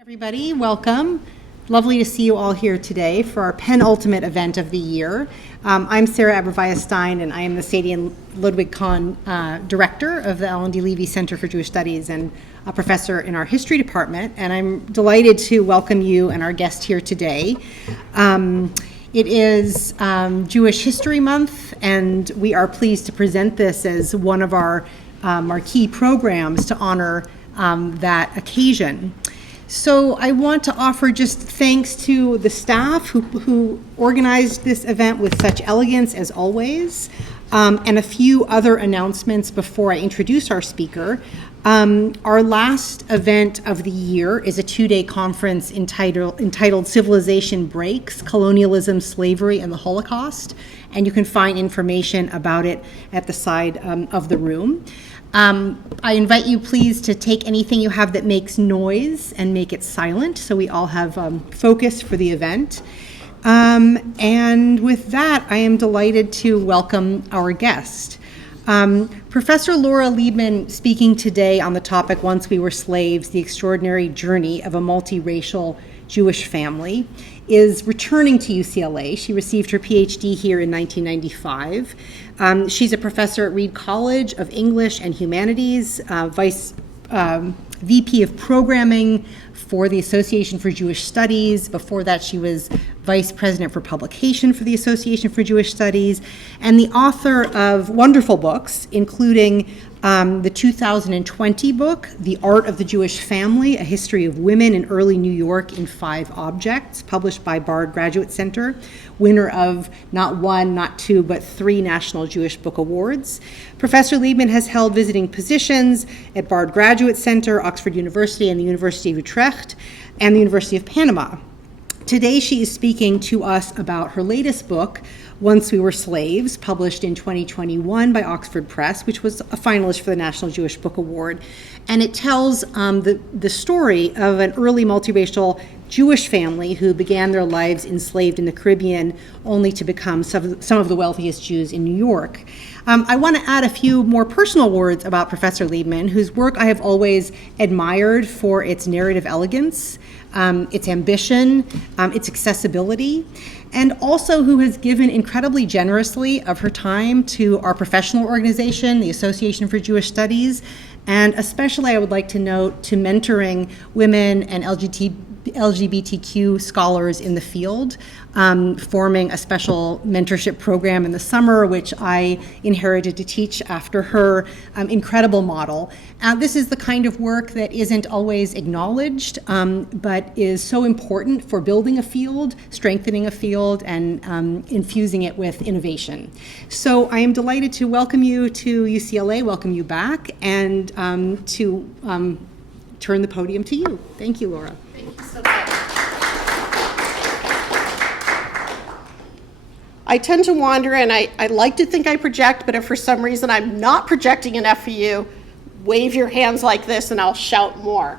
Everybody, welcome. Lovely to see you all here today for our penultimate event of the year. I'm Sarah Abrevaya Stein, and I am the Sadie and Ludwig Kahn Director of the L&D Leve Center for Jewish Studies and a professor in our history department. And I'm delighted to welcome you and our guest here today. It is Jewish History Month, and we are pleased to present this as one of our marquee programs to honor that occasion. So I want to offer just thanks to the staff who organized this event with such elegance as always, and a few other announcements before I introduce our speaker. Our last event of the year is a 2-day conference entitled Civilization Breaks, Colonialism, Slavery, and the Holocaust, and you can find information about it at the side of the room. I invite you please to take anything you have that makes noise and make it silent so we all have focus for the event. And with that, I am delighted to welcome our guest. Professor Laura Leibman, speaking today on the topic Once We Were Slaves, the Extraordinary Journey of a Multiracial Jewish Family, is returning to UCLA. She received her PhD here in 1995. She's a professor at Reed College of English and Humanities, VP of Programming for the Association for Jewish Studies. Before that, she was Vice President for Publication for the Association for Jewish Studies, and the author of wonderful books, including the 2020 book, The Art of the Jewish Family, A History of Women in Early New York in 5 Objects, published by Bard Graduate Center, winner of not 1, not 2, but 3 National Jewish Book Awards. Professor Leibman has held visiting positions at Bard Graduate Center, Oxford University, and the University of Utrecht, and the University of Panama. Today she is speaking to us about her latest book, Once We Were Slaves, published in 2021 by Oxford Press, which was a finalist for the National Jewish Book Award. And it tells the story of an early multiracial Jewish family who began their lives enslaved in the Caribbean, only to become some of the wealthiest Jews in New York. I want to add a few more personal words about Professor Leibman, whose work I have always admired for its narrative elegance, its ambition, its accessibility, and also who has given incredibly generously of her time to our professional organization, the Association for Jewish Studies, and especially I would like to note to mentoring women and LGBTQ scholars in the field, forming a special mentorship program in the summer, which I inherited to teach after her incredible model. This is the kind of work that isn't always acknowledged, but is so important for building a field, strengthening a field, and infusing it with innovation. So I am delighted to welcome you to UCLA, welcome you back, and to turn the podium to you. Thank you, Laura. Thank you so much. I tend to wander, and I like to think I project, but if for some reason I'm not projecting enough for you, wave your hands like this and I'll shout more.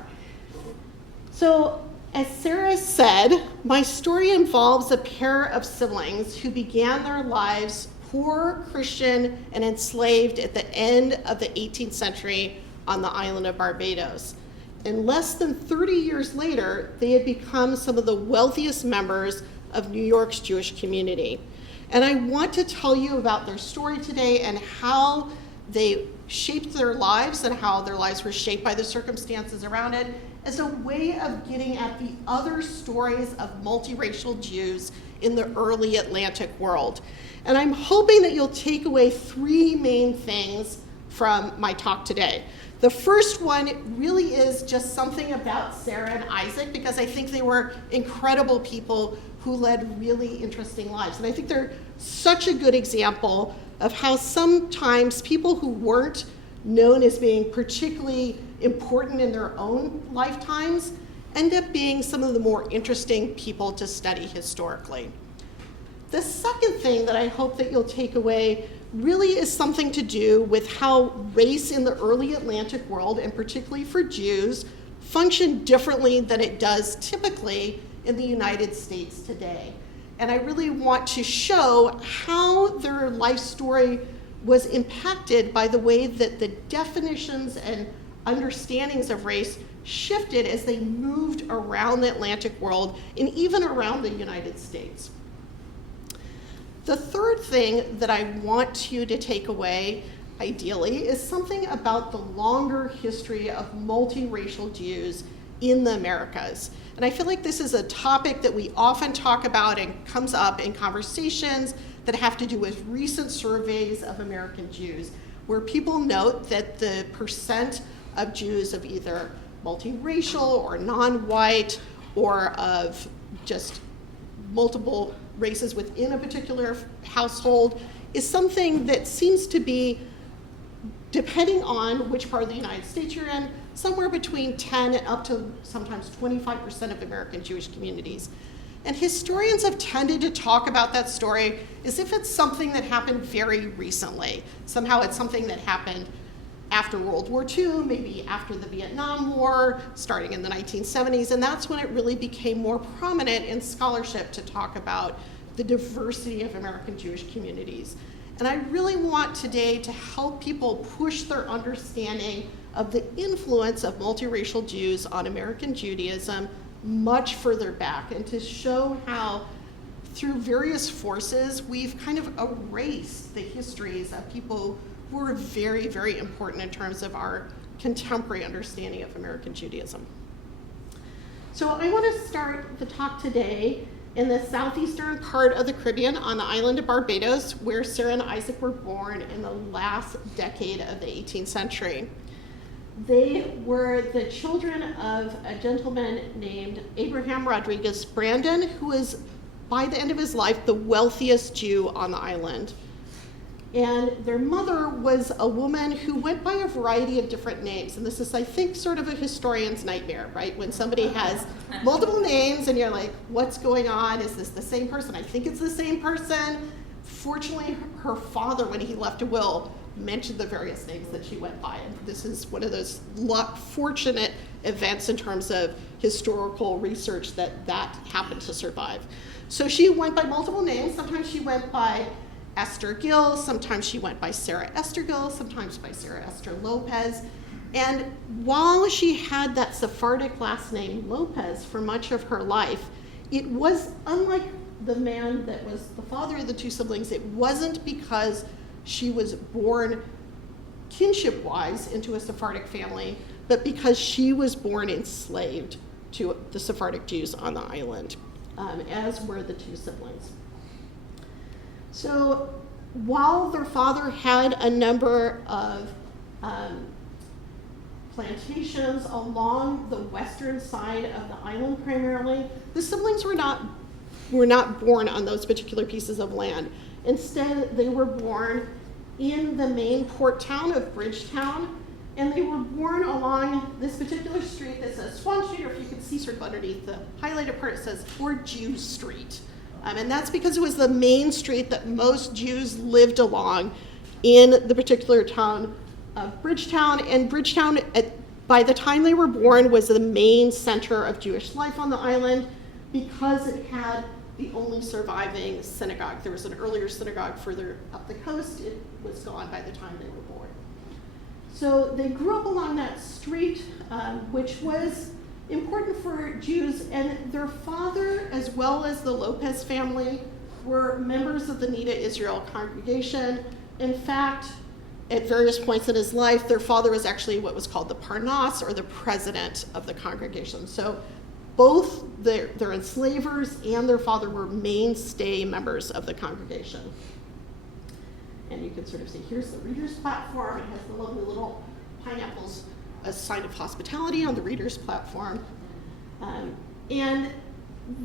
So, as Sarah said, my story involves a pair of siblings who began their lives poor, Christian, and enslaved at the end of the 18th century on the island of Barbados. And less than 30 years later, they had become some of the wealthiest members of New York's Jewish community. And I want to tell you about their story today and how they shaped their lives and how their lives were shaped by the circumstances around it as a way of getting at the other stories of multiracial Jews in the early Atlantic world. And I'm hoping that you'll take away 3 main things from my talk today. The first one really is just something about Sarah and Isaac, because I think they were incredible people who led really interesting lives. And I think they're such a good example of how sometimes people who weren't known as being particularly important in their own lifetimes end up being some of the more interesting people to study historically. The second thing that I hope that you'll take away really is something to do with how race in the early Atlantic world, and particularly for Jews, functioned differently than it does typically in the United States today. And I really want to show how their life story was impacted by the way that the definitions and understandings of race shifted as they moved around the Atlantic world and even around the United States. The third thing that I want you to take away, ideally, is something about the longer history of multiracial Jews in the Americas. And I feel like this is a topic that we often talk about and comes up in conversations that have to do with recent surveys of American Jews, where people note that the percent of Jews of either multiracial or non-white or of just multiple races within a particular household is something that seems to be, depending on which part of the United States you're in, somewhere between 10 and up to sometimes 25% of American Jewish communities. And historians have tended to talk about that story as if it's something that happened very recently. Somehow it's something that happened after World War II, maybe after the Vietnam War, starting in the 1970s, and that's when it really became more prominent in scholarship to talk about the diversity of American Jewish communities. And I really want today to help people push their understanding of the influence of multiracial Jews on American Judaism much further back, and to show how through various forces we've kind of erased the histories of people who are very, very important in terms of our contemporary understanding of American Judaism. So I want to start the talk today in the southeastern part of the Caribbean on the island of Barbados, where Sarah and Isaac were born in the last decade of the 18th century. They were the children of a gentleman named Abraham Rodriguez Brandon, who was, by the end of his life, the wealthiest Jew on the island. And their mother was a woman who went by a variety of different names. And this is, I think, sort of a historian's nightmare, right? When somebody has multiple names and you're like, what's going on? Is this the same person? I think it's the same person. Fortunately, her father, when he left a will, mentioned the various names that she went by. And this is one of those fortunate events in terms of historical research that happened to survive. So she went by multiple names. Sometimes she went by Esther Gill, sometimes she went by Sarah Esther Gill, sometimes by Sarah Esther Lopez. And while she had that Sephardic last name Lopez for much of her life, it was, unlike the man that was the father of the two siblings, it wasn't because she was born kinship-wise into a Sephardic family, but because she was born enslaved to the Sephardic Jews on the island, as were the two siblings. So while their father had a number of plantations along the western side of the island primarily, the siblings were not born on those particular pieces of land. Instead, they were born in the main port town of Bridgetown, and they were born along this particular street that says Swan Street, or if you can see sort of underneath the highlighted part, it says Fort Jew Street. And that's because it was the main street that most Jews lived along in the particular town of Bridgetown. And Bridgetown, by the time they were born, was the main center of Jewish life on the island because it had the only surviving synagogue. There was an earlier synagogue further up the coast. It was gone by the time they were born. So they grew up along that street, which was important for Jews, and their father, as well as the Lopez family, were members of the Nida Israel congregation. In fact, at various points in his life, their father was actually what was called the Parnas, or the president of the congregation. So both their enslavers and their father were mainstay members of the congregation. And you can sort of see, here's the reader's platform. It has the lovely little pineapples, a sign of hospitality on the reader's platform. And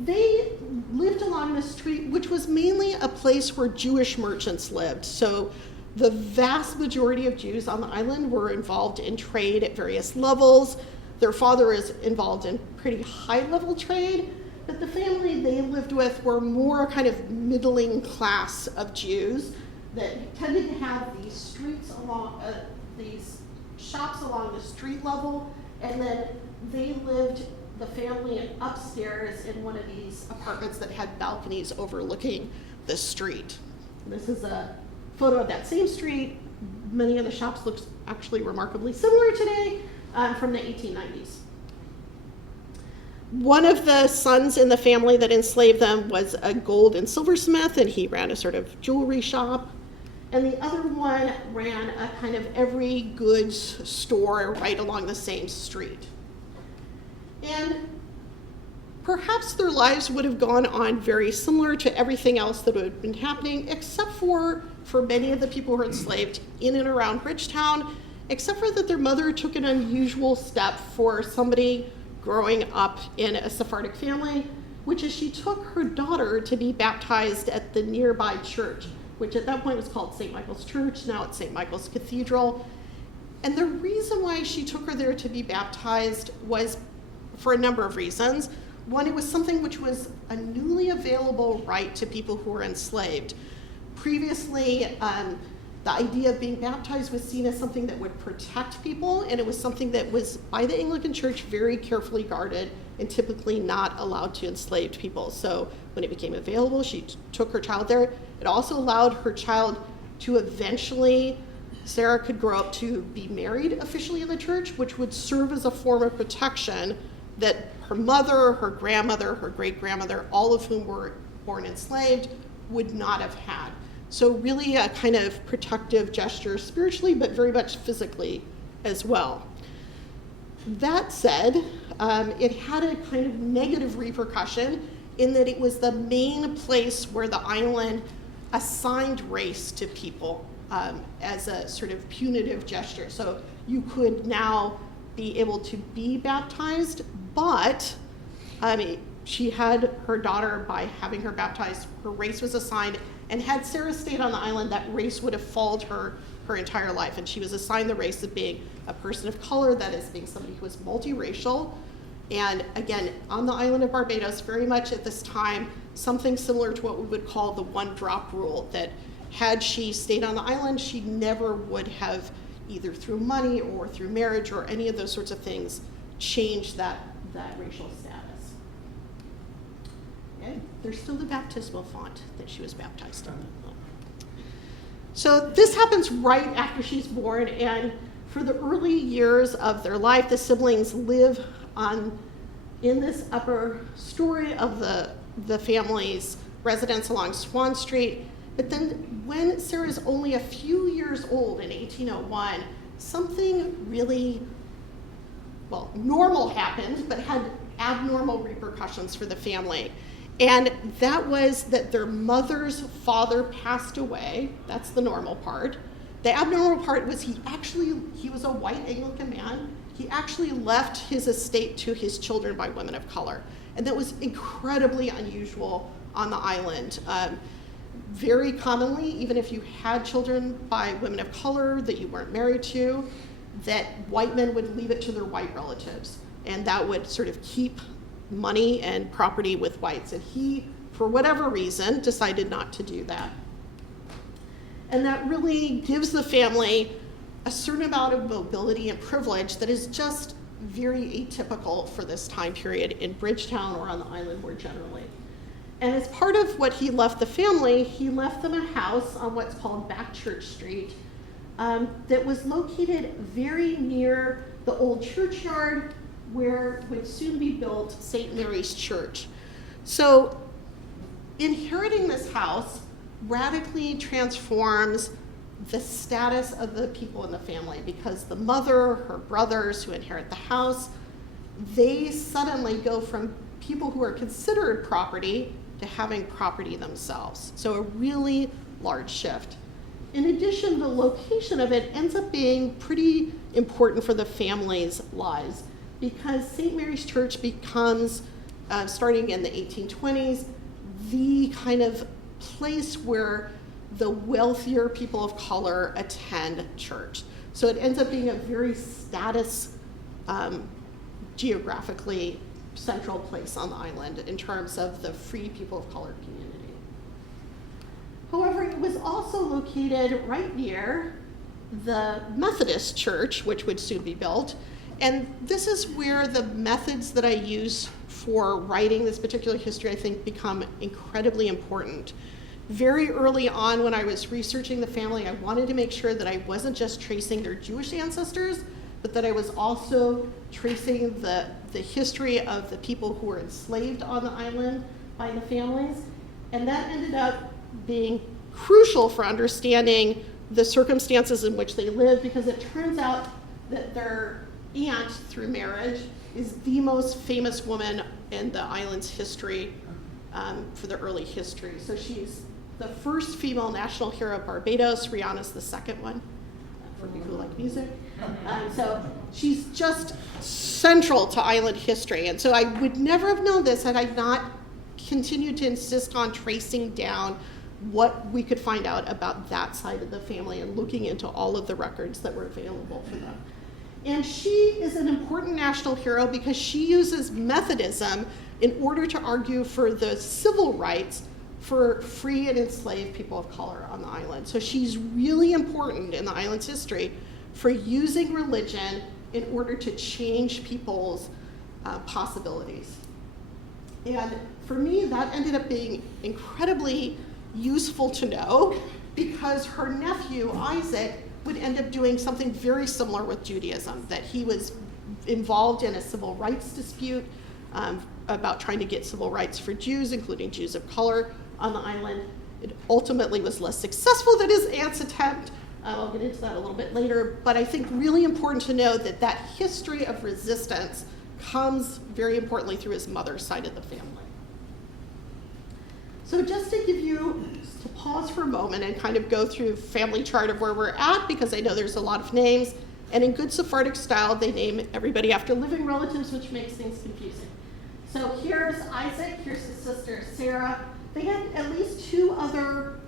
they lived along the street, which was mainly a place where Jewish merchants lived. So the vast majority of Jews on the island were involved in trade at various levels. Their father is involved in pretty high-level trade, but the family they lived with were more kind of middling class of Jews that tended to have these streets along, these shops along the street level, and then they lived, the family, upstairs in one of these apartments that had balconies overlooking the street. This is a photo of that same street. Many of the shops look actually remarkably similar today, from the 1890s. One of the sons in the family that enslaved them was a gold and silversmith, and he ran a sort of jewelry shop. And the other one ran a kind of every goods store right along the same street. And perhaps their lives would have gone on very similar to everything else that would have been happening, except for many of the people who were enslaved in and around Bridgetown, except for that their mother took an unusual step for somebody growing up in a Sephardic family, which is she took her daughter to be baptized at the nearby church, which at that point was called St. Michael's Church. Now it's St. Michael's Cathedral. And the reason why she took her there to be baptized was for a number of reasons. One, it was something which was a newly available right to people who were enslaved. Previously, the idea of being baptized was seen as something that would protect people, and it was something that was, by the Anglican Church, very carefully guarded and typically not allowed to enslaved people. So when it became available, she took her child there. It also allowed her child to eventually, Sarah could grow up to be married officially in the church, which would serve as a form of protection that her mother, her grandmother, her great-grandmother, all of whom were born enslaved, would not have had. So really a kind of protective gesture spiritually, but very much physically as well. That said, it had a kind of negative repercussion in that it was the main place where the island assigned race to people as a sort of punitive gesture. So you could now be able to be baptized, but she had her daughter, by having her baptized, her race was assigned, and had Sarah stayed on the island, that race would have followed her entire life, and she was assigned the race of being a person of color, that is, being somebody who was multiracial. And again, on the island of Barbados, very much at this time, something similar to what we would call the one-drop rule, that had she stayed on the island, she never would have, either through money or through marriage or any of those sorts of things, changed that racial status. And there's still the baptismal font that she was baptized in. So this happens right after she's born, and for the early years of their life, the siblings live in this upper story of the family's residence along Swan Street. But then when Sarah's only a few years old in 1801, something really, normal happened, but had abnormal repercussions for the family. And that was that their mother's father passed away. That's the normal part. The abnormal part was he was a white Anglican man. He actually left his estate to his children by women of color. And that was incredibly unusual on the island. Very commonly, even if you had children by women of color that you weren't married to, that white men would leave it to their white relatives. And that would sort of keep money and property with whites. And he, for whatever reason, decided not to do that. And that really gives the family a certain amount of mobility and privilege that is just very atypical for this time period in Bridgetown or on the island more generally. And as part of what he left the family, he left them a house on what's called Back Church Street that was located very near the old churchyard where would soon be built St. Mary's Church. So inheriting this house radically transforms the status of the people in the family, because the mother, her brothers who inherit the house, they suddenly go from people who are considered property to having property themselves. So a really large shift. In addition, the location of it ends up being pretty important for the family's lives, because St. Mary's Church becomes, starting in the 1820s, the kind of place where the wealthier people of color attend church. So it ends up being a very status, geographically central place on the island in terms of the free people of color community. However, it was also located right near the Methodist Church, which would soon be built. And this is where the methods that I use for writing this particular history, I think, become incredibly important. Very early on, when I was researching the family, I wanted to make sure that I wasn't just tracing their Jewish ancestors, but that I was also tracing the history of the people who were enslaved on the island by the families. And that ended up being crucial for understanding the circumstances in which they lived, because it turns out that their aunt, through marriage, is the most famous woman in the island's history, for the early history. So she's the first female national hero of Barbados. Rihanna's the second one, for people who like music. So she's just central to island history. And so I would never have known this had I not continued to insist on tracing down what we could find out about that side of the family and looking into all of the records that were available for them. And she is an important national hero because she uses Methodism in order to argue for the civil rights for free and enslaved people of color on the island. So she's really important in the island's history for using religion in order to change people's possibilities. And for me, that ended up being incredibly useful to know, because her nephew, Isaac, would end up doing something very similar with Judaism, that he was involved in a civil rights dispute about trying to get civil rights for Jews, including Jews of color, on the island. It ultimately was less successful than his aunt's attempt. I'll get into that a little bit later, but I think really important to know that that history of resistance comes very importantly through his mother's side of the family. So just to give you, to pause for a moment and kind of go through family chart of where we're at, because I know there's a lot of names, and in good Sephardic style, they name everybody after living relatives, which makes things confusing. So here's Isaac, here's his sister Sarah. They had at least two other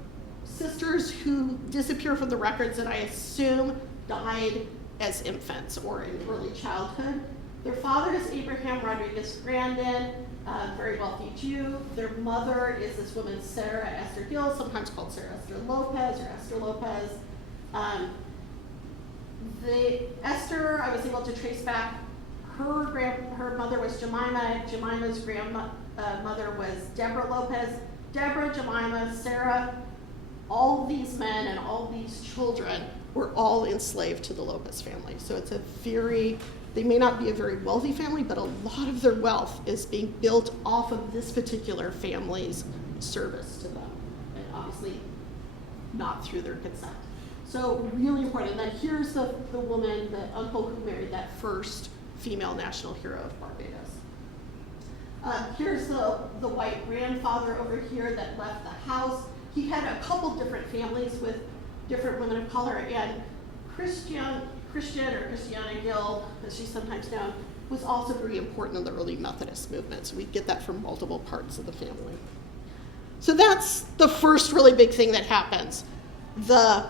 sisters who disappear from the records that I assume died as infants or in early childhood. Their father is Abraham Rodriguez Grandin, a very wealthy Jew. Their mother is this woman, Sarah Esther Gill, sometimes called Sarah Esther Lopez or Esther Lopez. Esther, I was able to trace back, her mother was Jemima. Jemima's grandmother was Deborah Lopez. Deborah, Jemima, Sarah, all these men and all these children were all enslaved to the Lopez family. So it's they may not be a very wealthy family, but a lot of their wealth is being built off of this particular family's service to them, and obviously not through their consent. So really important. And then here's the woman, the uncle who married that first female national hero of Barbados. Here's the white grandfather over here that left the house. He had a couple different families with different women of color, and Christiana Gill, as she's sometimes known, was also very important in the early Methodist movement. So we get that from multiple parts of the family. So that's the first really big thing that happens. The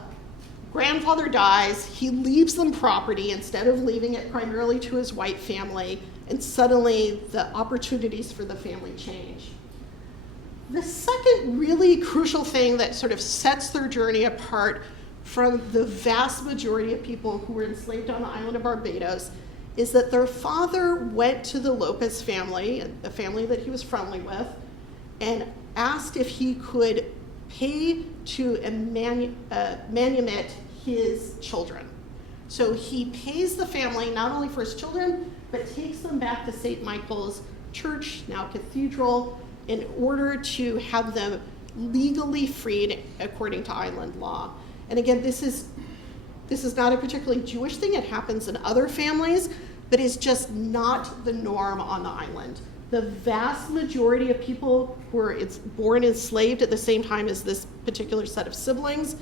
grandfather dies, he leaves them property instead of leaving it primarily to his white family, and suddenly the opportunities for the family change. The second really crucial thing that sort of sets their journey apart from the vast majority of people who were enslaved on the island of Barbados is that their father went to the Lopez family, a family that he was friendly with, and asked if he could pay to manumit his children. So he pays the family not only for his children, but takes them back to St. Michael's Church, now cathedral, in order to have them legally freed according to island law. And again, this is not a particularly Jewish thing. It happens in other families, but it's just not the norm on the island. The vast majority of people who were born enslaved at the same time as this particular set of siblings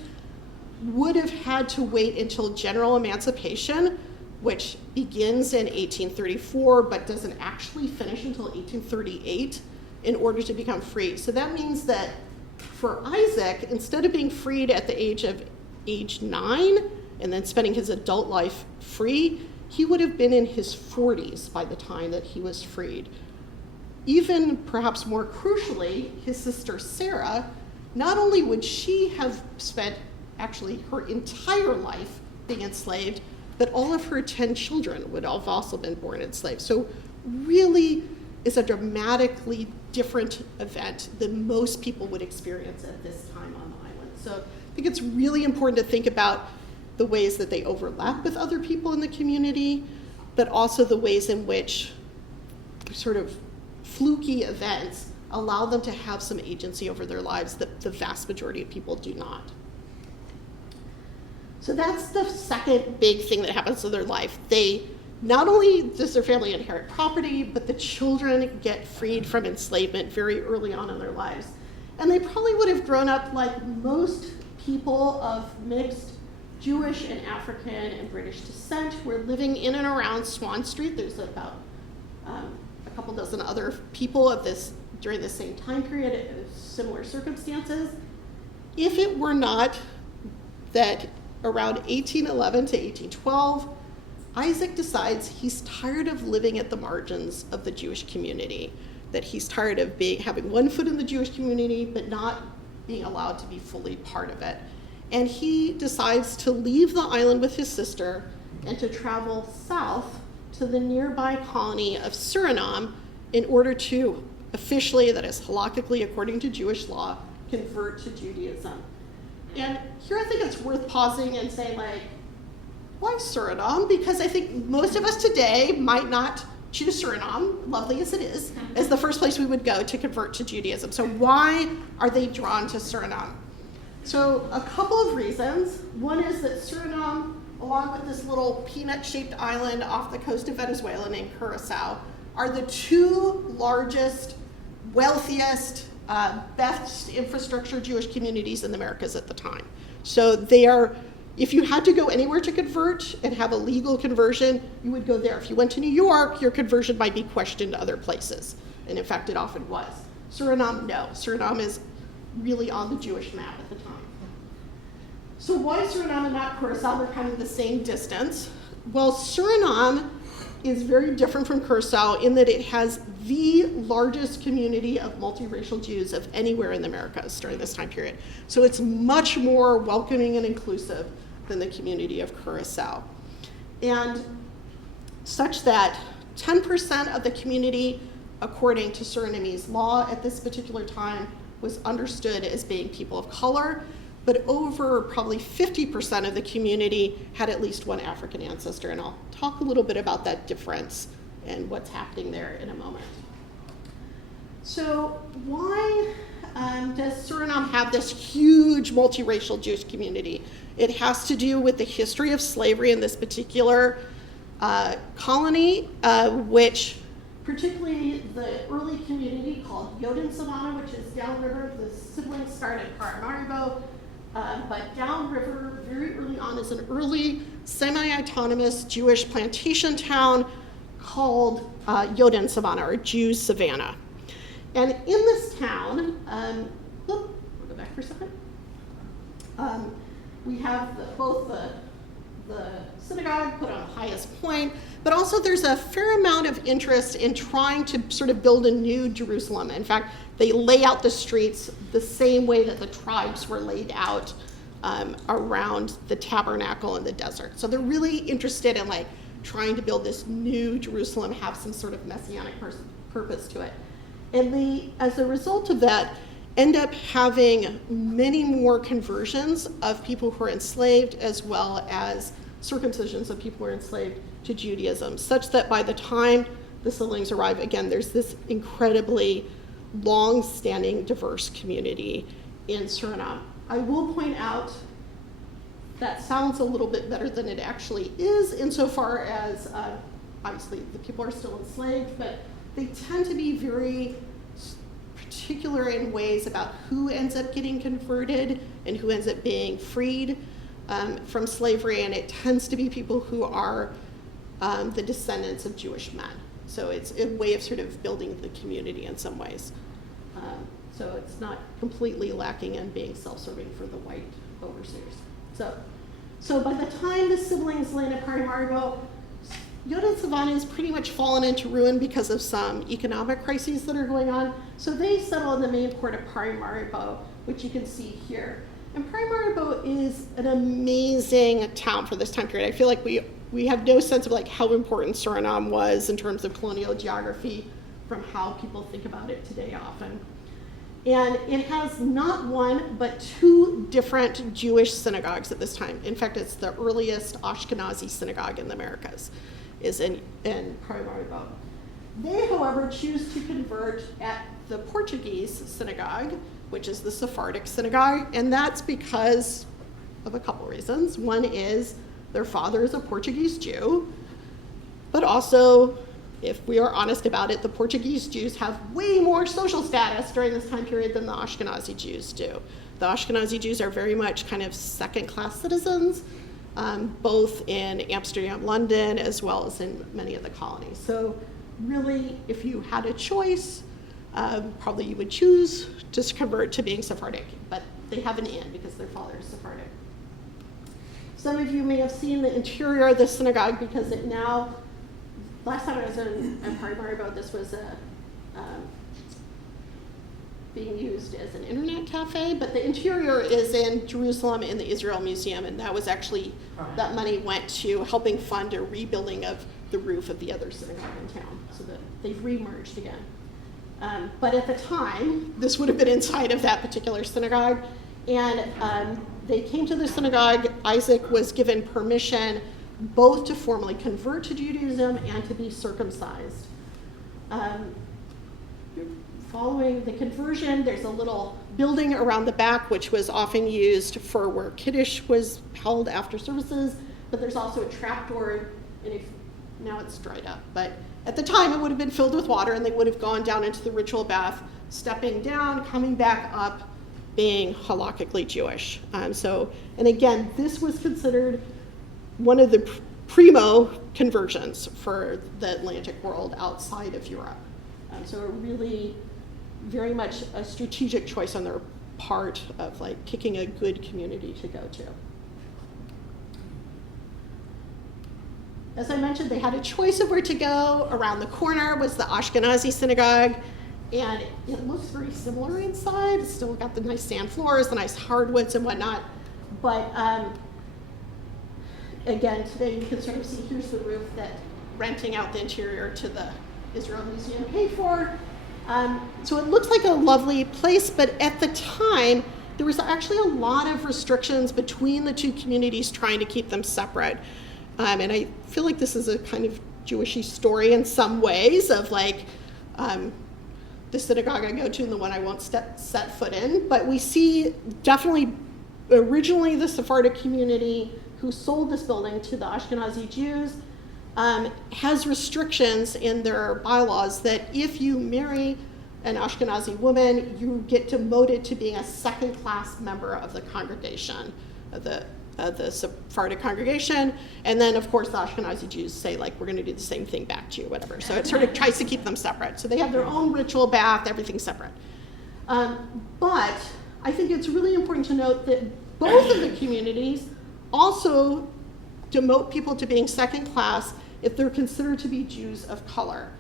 would have had to wait until general emancipation, which begins in 1834, but doesn't actually finish until 1838 in order to become free. So that means that for Isaac, instead of being freed at the age 9 and then spending his adult life free, he would have been in his 40s by the time that he was freed. Even perhaps more crucially, his sister Sarah, not only would she have spent actually her entire life being enslaved, but all of her 10 children would have also been born enslaved. So really is a dramatically different event than most people would experience at this time on the island. So I think it's really important to think about the ways that they overlap with other people in the community, but also the ways in which sort of fluky events allow them to have some agency over their lives that the vast majority of people do not. So that's the second big thing that happens to their life. They not only does their family inherit property, but the children get freed from enslavement very early on in their lives. And they probably would have grown up like most people of mixed Jewish and African and British descent who are living in and around Swan Street. There's about a couple dozen other people of this during the same time period in similar circumstances. If it were not that around 1811 to 1812, Isaac decides he's tired of living at the margins of the Jewish community, that he's tired of having one foot in the Jewish community but not being allowed to be fully part of it. And he decides to leave the island with his sister and to travel south to the nearby colony of Suriname in order to officially, that is halakhically according to Jewish law, convert to Judaism. And here I think it's worth pausing and saying, like, why Suriname? Because I think most of us today might not choose Suriname, lovely as it is, as the first place we would go to convert to Judaism. So why are they drawn to Suriname? So a couple of reasons. One is that Suriname, along with this little peanut-shaped island off the coast of Venezuela named Curacao, are the two largest, wealthiest, best infrastructure Jewish communities in the Americas at the time. So they are, if you had to go anywhere to convert and have a legal conversion, you would go there. If you went to New York, your conversion might be questioned other places. And in fact, it often was. Suriname, no. Suriname is really on the Jewish map at the time. So why Suriname and not Curacao? They're kind of the same distance. Well, Suriname is very different from Curacao in that it has the largest community of multiracial Jews of anywhere in the Americas during this time period. So it's much more welcoming and inclusive than the community of Curacao. And such that 10% of the community, according to Surinamese law at this particular time, was understood as being people of color, but over probably 50% of the community had at least one African ancestor, and I'll talk a little bit about that difference and what's happening there in a moment. So why does Suriname have this huge multiracial Jewish community? It has to do with the history of slavery in this particular colony, which particularly the early community called Yoden Savannah, which is downriver. The siblings start at Paramaribo, but downriver, very early on, is an early semi-autonomous Jewish plantation town called Yoden Savannah, or Jews Savannah. And in this town, we'll go back for a second. We have both the synagogue put on the highest point, but also there's a fair amount of interest in trying to sort of build a new Jerusalem. In fact, they lay out the streets the same way that the tribes were laid out around the tabernacle in the desert. So they're really interested in like trying to build this new Jerusalem, have some sort of messianic purpose to it. And they, as a result of that, end up having many more conversions of people who are enslaved, as well as circumcisions of people who are enslaved to Judaism, such that by the time the siblings arrive, again, there's this incredibly long-standing, diverse community in Suriname. I will point out that sounds a little bit better than it actually is, insofar as obviously the people are still enslaved, but they tend to be very particular in ways about who ends up getting converted and who ends up being freed from slavery, and it tends to be people who are the descendants of Jewish men. So it's a way of sort of building the community in some ways. So it's not completely lacking in being self-serving for the white overseers. So by the time the siblings land at Paramaribo, Yoden Savannah has pretty much fallen into ruin because of some economic crises that are going on. So they settle in the main port of Paramaribo, which you can see here. And Paramaribo is an amazing town for this time period. I feel like we have no sense of like how important Suriname was in terms of colonial geography from how people think about it today often. And it has not one, but two different Jewish synagogues at this time. In fact, it's the earliest Ashkenazi synagogue in the Americas, is in Paramaribo. They, however, choose to convert at the Portuguese synagogue, which is the Sephardic synagogue, and that's because of a couple reasons. One is their father is a Portuguese Jew, but also, if we are honest about it, the Portuguese Jews have way more social status during this time period than the Ashkenazi Jews do. The Ashkenazi Jews are very much kind of second-class citizens, both in Amsterdam, London, as well as in many of the colonies. So really, if you had a choice, probably you would choose to convert to being Sephardic, but they have an in because their father is Sephardic. Some of you may have seen the interior of the synagogue because it now, last time I was in Paramaribo, this was being used as an internet cafe, but the interior is in Jerusalem in the Israel Museum, and that was actually, that money went to helping fund a rebuilding of the roof of the other synagogue in town, so that they've re-merged again. But at the time, this would have been inside of that particular synagogue, and they came to the synagogue. Isaac was given permission both to formally convert to Judaism and to be circumcised. Following the conversion, there's a little building around the back which was often used for where Kiddush was held after services, but there's also a trapdoor, and now it's dried up, but at the time it would have been filled with water, and they would have gone down into the ritual bath, stepping down, coming back up, being halakhically Jewish. And again, this was considered one of the primo conversions for the Atlantic world outside of Europe. So a really very much a strategic choice on their part of like picking a good community to go to. As I mentioned, they had a choice of where to go. Around the corner was the Ashkenazi synagogue, and it looks very similar inside. It's still got the nice sand floors, the nice hardwoods and whatnot. But again, today you can sort of see, here's the roof that renting out the interior to the Israel Museum paid for. So it looks like a lovely place, but at the time, there was actually a lot of restrictions between the two communities trying to keep them separate. And I feel like this is a kind of Jewishy story in some ways of like the synagogue I go to and the one I won't set foot in. But we see definitely originally the Sephardic community who sold this building to the Ashkenazi Jews has restrictions in their bylaws that if you marry an Ashkenazi woman, you get demoted to being a second-class member of the congregation, of the Sephardic congregation. And then, of course, the Ashkenazi Jews say, like, we're going to do the same thing back to you, whatever. So it sort of tries to keep them separate. So they have their own ritual bath, everything's separate. But I think it's really important to note that both of the communities also demote people to being second class if they're considered to be Jews of color.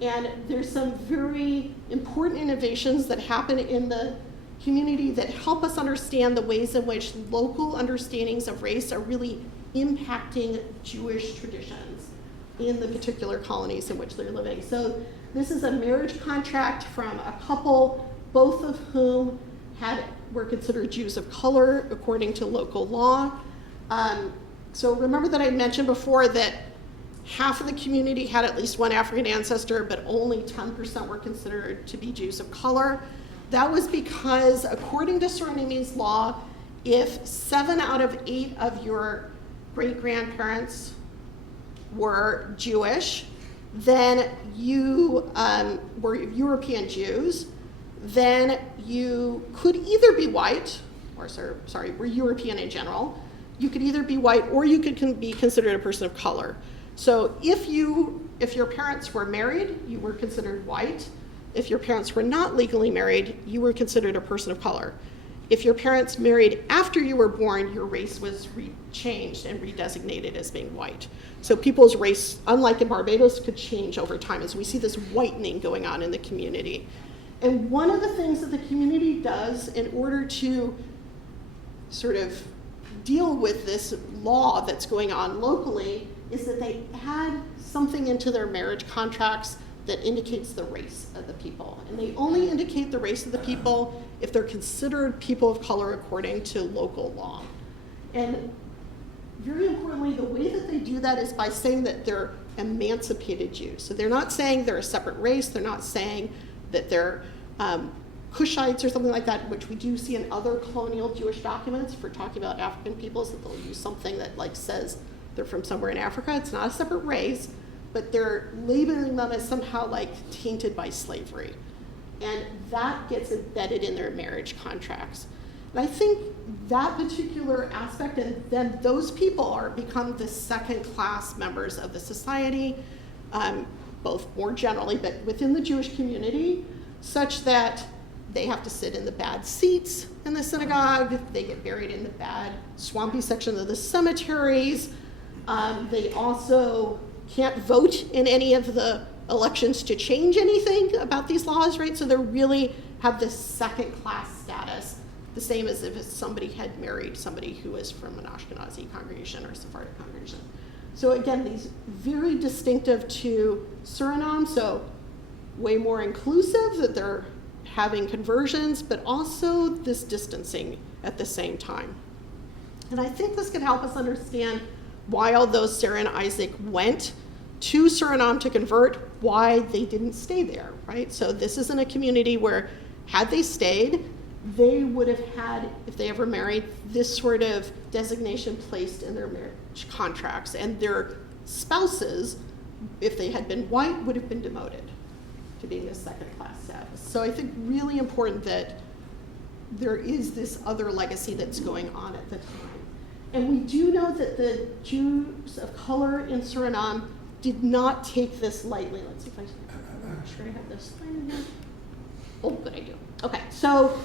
And there's some very important innovations that happen in the community that help us understand the ways in which local understandings of race are really impacting Jewish traditions in the particular colonies in which they're living. So this is a marriage contract from a couple, both of whom were considered Jews of color according to local law. So remember that I mentioned before that half of the community had at least one African ancestor, but only 10% were considered to be Jews of color. That was because, according to Suriname's law, if 7 out of 8 of your great-grandparents were Jewish, then you were European Jews, then you could either be white, or were European in general. You could either be white or you could be considered a person of color. So if your parents were married, you were considered white. If your parents were not legally married, you were considered a person of color. If your parents married after you were born, your race was changed and redesignated as being white. So people's race, unlike in Barbados, could change over time as we see this whitening going on in the community. And one of the things that the community does in order to sort of deal with this law that's going on locally is that they add something into their marriage contracts that indicates the race of the people. And they only indicate the race of the people if they're considered people of color according to local law. And very importantly, the way that they do that is by saying that they're emancipated Jews. So they're not saying they're a separate race, they're not saying that they're Cushites or something like that, which we do see in other colonial Jewish documents for talking about African peoples, that they'll use something that like says they're from somewhere in Africa. It's not a separate race, but they're labeling them as somehow like tainted by slavery. And that gets embedded in their marriage contracts. And I think that particular aspect, and then those people become the second-class members of the society, both more generally, but within the Jewish community, such that they have to sit in the bad seats in the synagogue, they get buried in the bad, swampy section of the cemeteries, they also can't vote in any of the elections to change anything about these laws, right? So they really have this second-class status, the same as if somebody had married somebody who was from an Ashkenazi congregation or Sephardic congregation. So again, these very distinctive to Suriname, so way more inclusive, that they're having conversions, but also this distancing at the same time. And I think this can help us understand why, although Sarah and Isaac went to Suriname to convert, why they didn't stay there, right? So this isn't a community where, had they stayed, they would have had, if they ever married, this sort of designation placed in their marriage contracts, and their spouses, if they had been white, would have been demoted to being a second-class status. So I think really important that there is this other legacy that's going on at the time. And we do know that the Jews of color in Suriname did not take this lightly. Let's see if I'm sure I have this in here. Oh, good, I do. Okay, so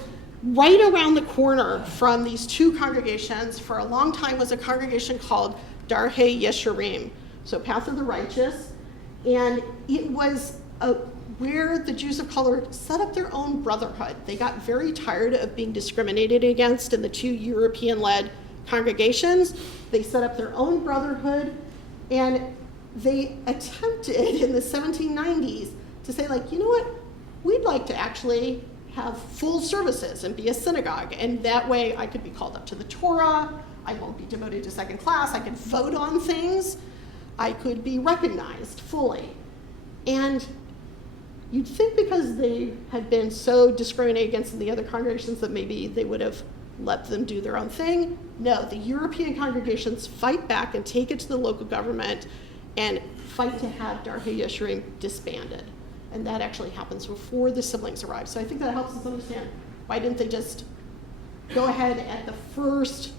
right around the corner from these two congregations for a long time was a congregation called Darhei Yeshurim, so Path of the Righteous, and it was where the Jews of color set up their own brotherhood. They got very tired of being discriminated against in the two European-led congregations. They set up their own brotherhood, and they attempted in the 1790s to say, like, you know what, we'd like to actually have full services and be a synagogue, and that way I could be called up to the Torah, I won't be demoted to second class, I could vote on things, I could be recognized fully. And you'd think because they had been so discriminated against in the other congregations that maybe they would have let them do their own thing. No, the European congregations fight back and take it to the local government and fight to have Darhei Yeshurim disbanded. And that actually happens before the siblings arrive. So I think that helps us understand why didn't they just go ahead at the first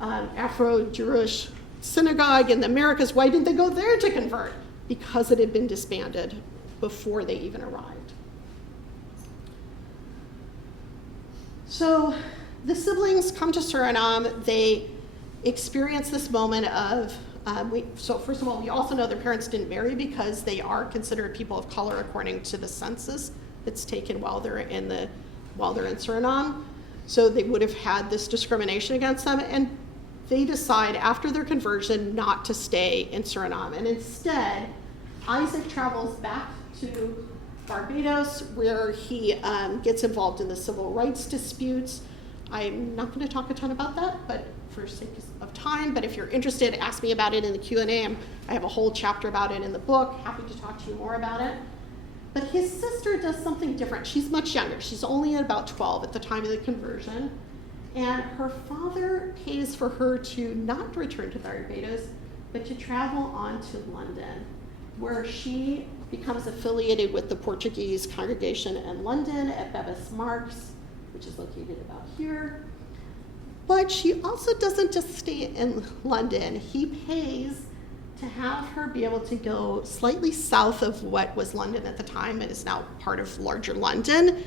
Afro-Jewish synagogue in the Americas, why didn't they go there to convert? Because it had been disbanded before they even arrived. So the siblings come to Suriname, they experience this moment of, so first of all, we also know their parents didn't marry because they are considered people of color according to the census that's taken while they're in Suriname. So they would have had this discrimination against them, and they decide after their conversion not to stay in Suriname. And instead, Isaac travels back to Barbados, where he gets involved in the civil rights disputes. I'm not going to talk a ton about that, but for sake of time, but if you're interested, ask me about it in the Q&A. I have a whole chapter about it in the book. Happy to talk to you more about it. But his sister does something different. She's much younger. She's only about 12 at the time of the conversion. And her father pays for her to not return to Barbados, but to travel on to London, where she becomes affiliated with the Portuguese congregation in London at Bevis Marks, which is located about here. But she also doesn't just stay in London. He pays to have her be able to go slightly south of what was London at the time and is now part of larger London,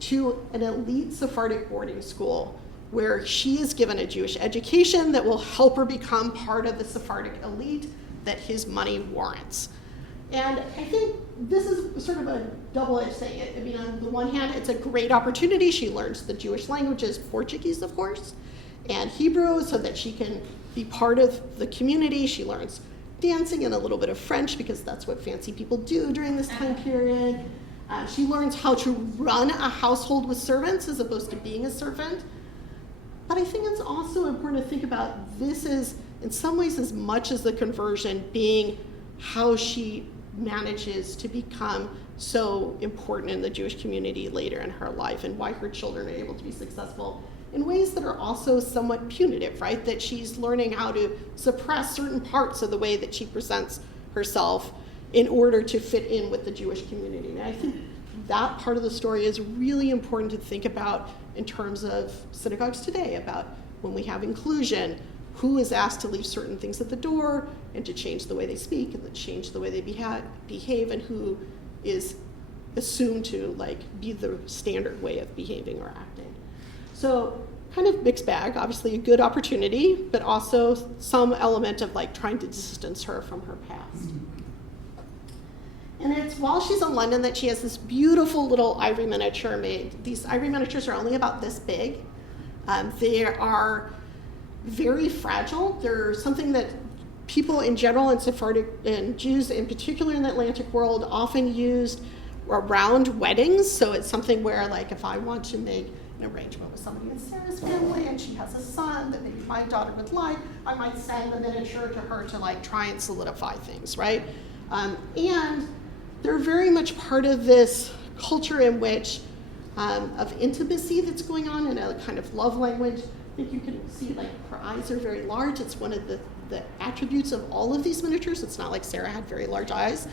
to an elite Sephardic boarding school where she is given a Jewish education that will help her become part of the Sephardic elite that his money warrants. And I think this is sort of a double-edged thing. I mean, on the one hand, it's a great opportunity. She learns the Jewish languages, Portuguese, of course, and Hebrew, so that she can be part of the community. She learns dancing and a little bit of French because that's what fancy people do during this time period. She learns how to run a household with servants as opposed to being a servant. But I think it's also important to think about this is, in some ways, as much as the conversion being how she manages to become so important in the Jewish community later in her life and why her children are able to be successful in ways that are also somewhat punitive, right? That she's learning how to suppress certain parts of the way that she presents herself in order to fit in with the Jewish community. And I think that part of the story is really important to think about in terms of synagogues today, about when we have inclusion, who is asked to leave certain things at the door and to change the way they speak and to change the way they behave, and who is assumed to be the standard way of behaving or acting. So kind of mixed bag, obviously a good opportunity, but also some element of trying to distance her from her past. And it's while she's in London that she has this beautiful little ivory miniature made. These ivory miniatures are only about this big. They are very fragile. They're something that people in general and Sephardic and Jews in particular in the Atlantic world often used around weddings. So it's something where if I want to make an arrangement with somebody in Sarah's family and she has a son that maybe my daughter would like, I might send the miniature to her to try and solidify things, right? And they're very much part of this culture in which of intimacy that's going on in a kind of love language. I think you can see her eyes are very large. It's one of the attributes of all of these miniatures. It's not like Sarah had very large eyes.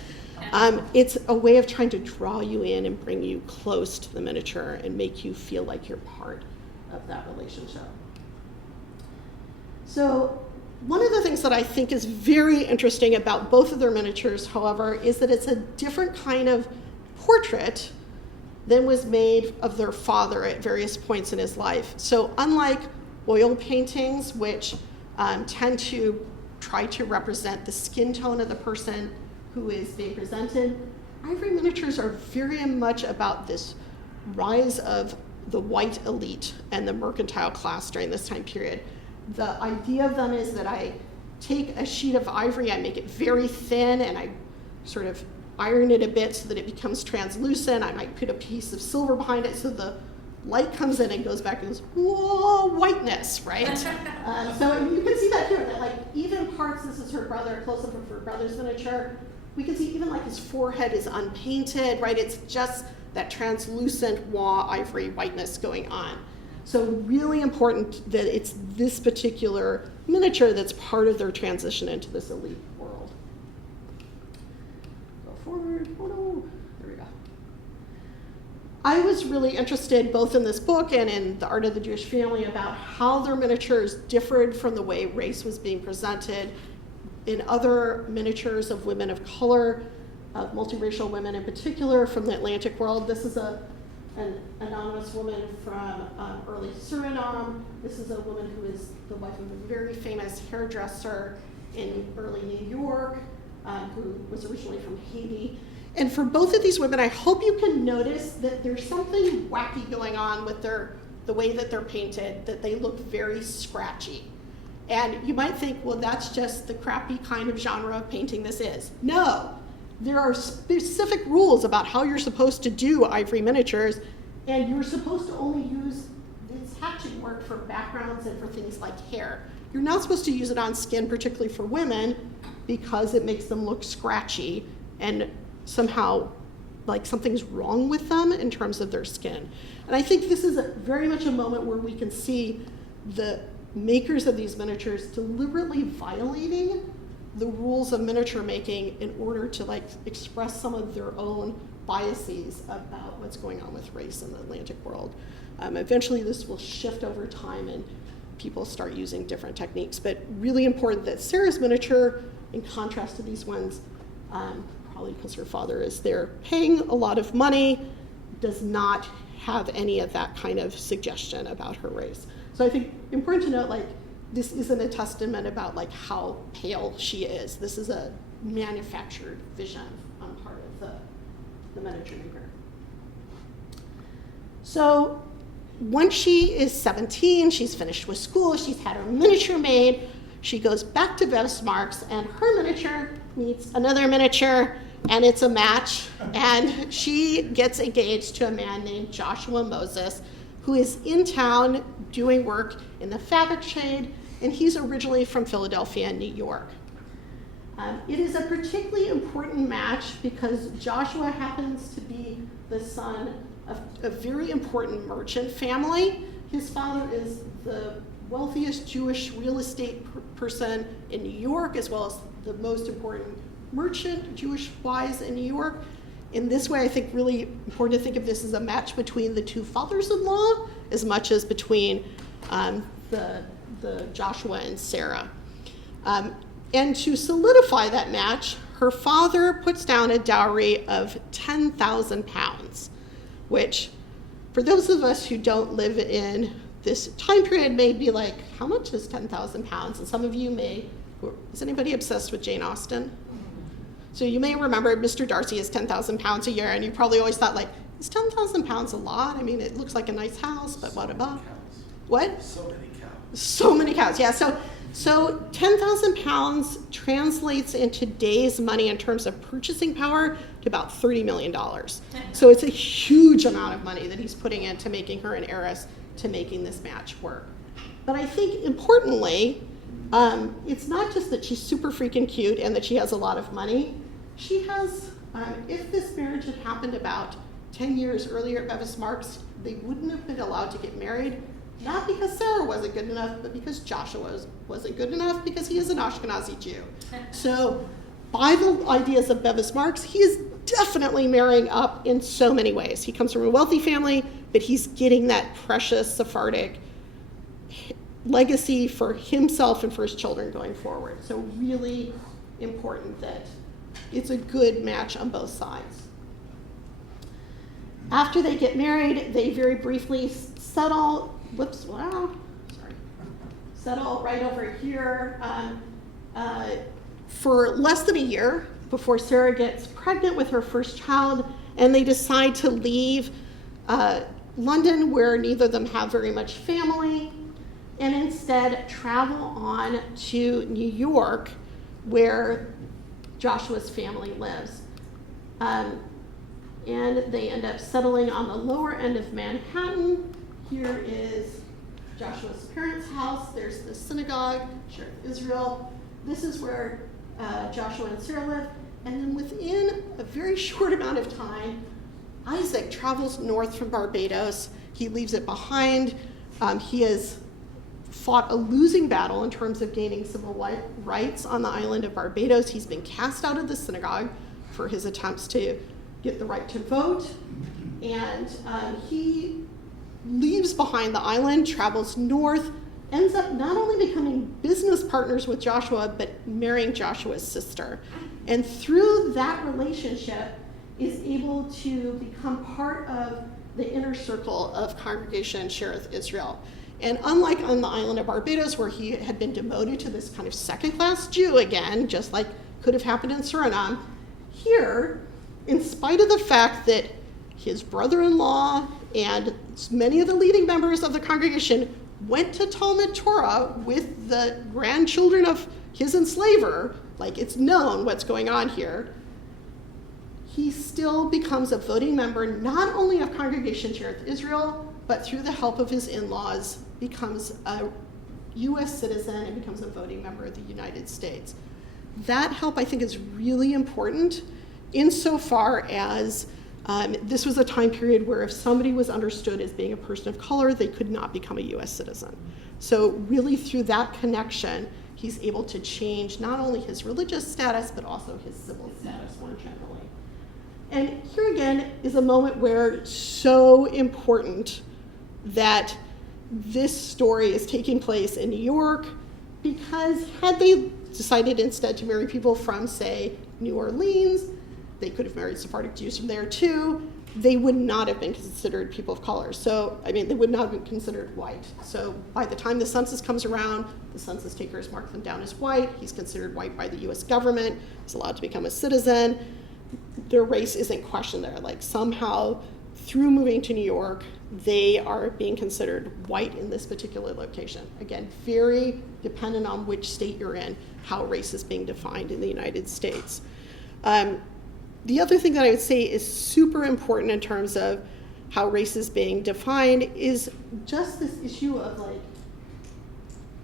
It's a way of trying to draw you in and bring you close to the miniature and make you feel like you're part of that relationship. So one of the things that I think is very interesting about both of their miniatures, however, is that it's a different kind of portrait than was made of their father at various points in his life. So unlike oil paintings, which tend to try to represent the skin tone of the person who is being presented, ivory miniatures are very much about this rise of the white elite and the mercantile class during this time period. The idea of them is that I take a sheet of ivory, I make it very thin, and I sort of iron it a bit so that it becomes translucent. I might put a piece of silver behind it so the light comes in and goes back and goes, whoa, whiteness, right? So you can see that here, that even parts, this is her brother, close-up of her brother's miniature, we can see even his forehead is unpainted, right? It's just that translucent raw ivory whiteness going on. So really important that it's this particular miniature that's part of their transition into this elite world. Go forward. Oh no, there we go. I was really interested both in this book and in The Art of the Jewish Family about how their miniatures differed from the way race was being presented in other miniatures of women of color, of multiracial women in particular from the Atlantic world. This is an anonymous woman from early Suriname. This is a woman who is the wife of a very famous hairdresser in early New York, who was originally from Haiti. And for both of these women, I hope you can notice that there's something wacky going on with the way that they're painted, that they look very scratchy. And you might think, well, that's just the crappy kind of genre of painting this is. No. There are specific rules about how you're supposed to do ivory miniatures, and you're supposed to only use this hatching work for backgrounds and for things like hair. You're not supposed to use it on skin, particularly for women, because it makes them look scratchy and somehow like something's wrong with them in terms of their skin. And I think this is very much a moment where we can see the makers of these miniatures deliberately violating the rules of miniature making in order to express some of their own biases about what's going on with race in the Atlantic world. Eventually this will shift over time and people start using different techniques, but really important that Sarah's miniature, in contrast to these ones, probably because her father is there paying a lot of money, does not have any of that kind of suggestion about her race. So I think important to note, this isn't a testament about how pale she is. This is a manufactured vision on part of the miniature maker. So once she is 17, she's finished with school, she's had her miniature made, She goes back to Marks, and her miniature meets another miniature, and it's a match. And she gets engaged to a man named Joshua Moses, who is in town doing work in the fabric trade, and he's originally from Philadelphia, New York. It is a particularly important match because Joshua happens to be the son of a very important merchant family. His father is the wealthiest Jewish real estate person in New York, as well as the most important merchant Jewish wise in New York. In this way, I think really important to think of this as a match between the two fathers-in-law as much as between the Joshua and Sarah. And to solidify that match, her father puts down a dowry of 10,000 pounds, which for those of us who don't live in this time period may be like, how much is 10,000 pounds? And some of you may, is anybody obsessed with Jane Austen? So you may remember Mr. Darcy is 10,000 pounds a year, and you probably always thought like, is 10,000 pounds a lot? I mean, it looks like a nice house, but what about? What? So many cows. So many cows, yeah. So 10,000 pounds translates in today's money in terms of purchasing power to about $30 million. So it's a huge amount of money that he's putting into making her an heiress, to making this match work. But I think importantly, it's not just that she's super freaking cute and that she has a lot of money. She has, if this marriage had happened about 10 years earlier at Bevis Marks, they wouldn't have been allowed to get married. Not because Sarah wasn't good enough, but because Joshua wasn't good enough, because he is an Ashkenazi Jew. So by the ideas of Bevis Marks, he is definitely marrying up in so many ways. He comes from a wealthy family, but he's getting that precious Sephardic legacy for himself and for his children going forward. So really important that it's a good match on both sides. After they get married, they very briefly settle settle right over here for less than a year before Sarah gets pregnant with her first child, and they decide to leave London, where neither of them have very much family, and instead travel on to New York, where Joshua's family lives. And they end up settling on the lower end of Manhattan. Here is Joshua's parents' house. There's the synagogue, Church of Israel. This is where Joshua and Sarah live. And then within a very short amount of time, Isaac travels north from Barbados. He leaves it behind. He has fought a losing battle in terms of gaining civil rights on the island of Barbados. He's been cast out of the synagogue for his attempts to get the right to vote. And he leaves behind the island, travels north, ends up not only becoming business partners with Joshua, but marrying Joshua's sister. And through that relationship is able to become part of the inner circle of Congregation Shereth Israel. And unlike on the island of Barbados, where he had been demoted to this kind of second-class Jew again, just like could have happened in Suriname, here, in spite of the fact that his brother-in-law and many of the leading members of the congregation went to Talmud Torah with the grandchildren of his enslaver, like it's known what's going on here, he still becomes a voting member not only of Congregation Shereth Israel, but through the help of his in-laws, becomes a U.S. citizen and becomes a voting member of the United States. That help, I think, is really important insofar as this was a time period where if somebody was understood as being a person of color, they could not become a U.S. citizen. So really through that connection, he's able to change not only his religious status, but also his civil status more generally. And here again is a moment where it's so important that this story is taking place in New York, because had they decided instead to marry people from, say, New Orleans, they could have married Sephardic Jews from there too, they would not have been considered people of color. So, I mean, they would not have been considered white. So by the time the census comes around, the census takers mark them down as white. He's considered white by the US government. He's allowed to become a citizen. Their race isn't questioned there. Like somehow, through moving to New York, they are being considered white in this particular location. Again, very dependent on which state you're in, how race is being defined in the United States. The other thing that I would say is super important in terms of how race is being defined is just this issue of like,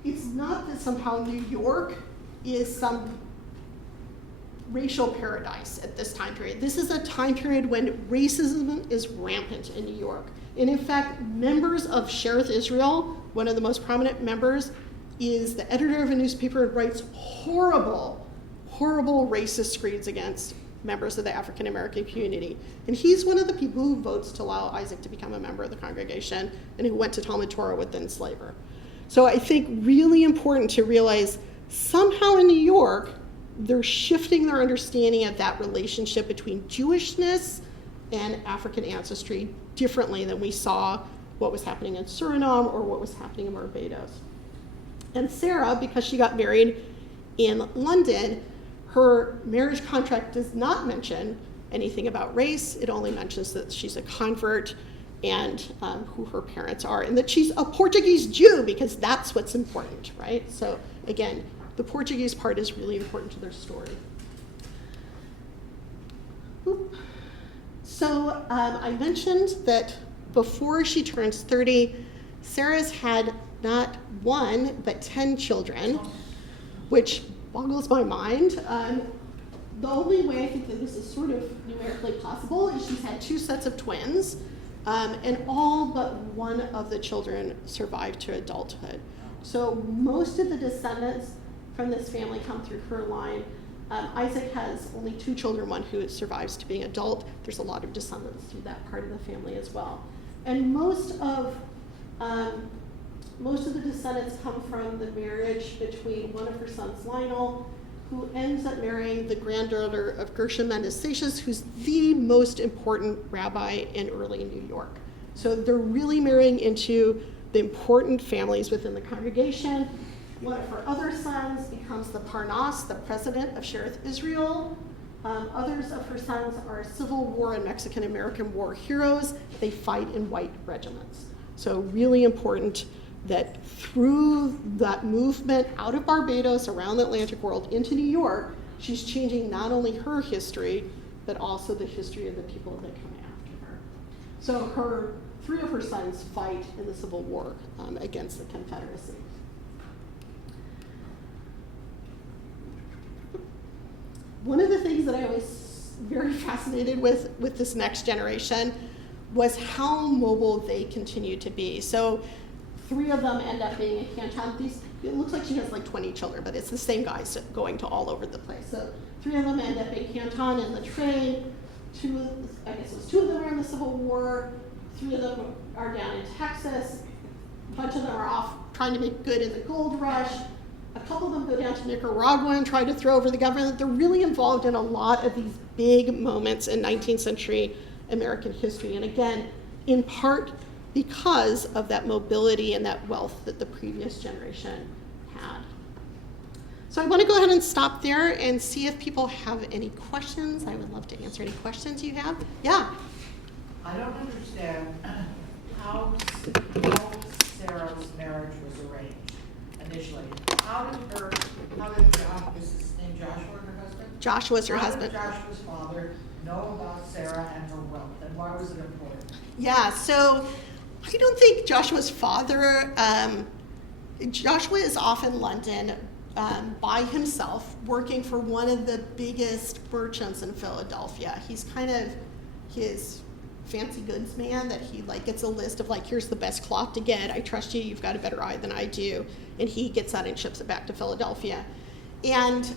it's not that somehow New York is some racial paradise at this time period. This is a time period when racism is rampant in New York. And in fact, members of Shearith Israel, one of the most prominent members, is the editor of a newspaper and writes horrible, horrible racist screeds against members of the African American community. And he's one of the people who votes to allow Isaac to become a member of the congregation and who went to Talmud Torah with the enslaver. So I think really important to realize somehow in New York, they're shifting their understanding of that relationship between Jewishness and African ancestry differently than we saw what was happening in Suriname or what was happening in Barbados. And Sarah, because she got married in London, her marriage contract does not mention anything about race. It only mentions that she's a convert and who her parents are, and that she's a Portuguese Jew, because that's what's important, right? So again, the Portuguese part is really important to their story. Oop. So I mentioned that before she turns 30, Sarah's had not 1, but 10 children, which boggles my mind. The only way I think that this is sort of numerically possible is she's had 2 sets of twins, and all but one of the children survived to adulthood. So most of the descendants from this family come through her line. Isaac has only 2 children, one who survives to being adult. There's a lot of descendants through that part of the family as well. And most of the descendants come from the marriage between one of her sons, Lionel, who ends up marrying the granddaughter of Gershom Mendes, who's the most important rabbi in early New York. So they're really marrying into the important families within the congregation. One of her other sons becomes the Parnas, the president of Shearith Israel. Others of her sons are Civil War and Mexican-American War heroes. They fight in white regiments. So really important that through that movement out of Barbados, around the Atlantic world, into New York, she's changing not only her history, but also the history of the people that come after her. So 3 of her sons fight in the Civil War against the Confederacy. One of the things that I was very fascinated with this next generation was how mobile they continue to be. So 3 of them end up being in Canton. It looks like she has like 20 children, but it's the same guys going to all over the place. So 3 of them end up in Canton in the trade. 2 of them are in the Civil War. 3 of them are down in Texas. A bunch of them are off trying to make good in the gold rush. A couple of them go down to Nicaragua and try to throw over the government. They're really involved in a lot of these big moments in 19th century American history. And again, in part because of that mobility and that wealth that the previous generation had. So I want to go ahead and stop there and see if people have any questions. I would love to answer any questions you have. Yeah? I don't understand how Sarah's marriage was arranged initially. How did this is named Joshua, her husband? Joshua's her husband. How did Joshua's father know about Sarah and her wealth, and why was it important? Yeah, so I don't think Joshua's father, Joshua is off in London by himself, working for one of the biggest merchants in Philadelphia. He's kind of his fancy goods man that he like gets a list of like, here's the best cloth to get. I trust you. You've got a better eye than I do. And he gets that and ships it back to Philadelphia. And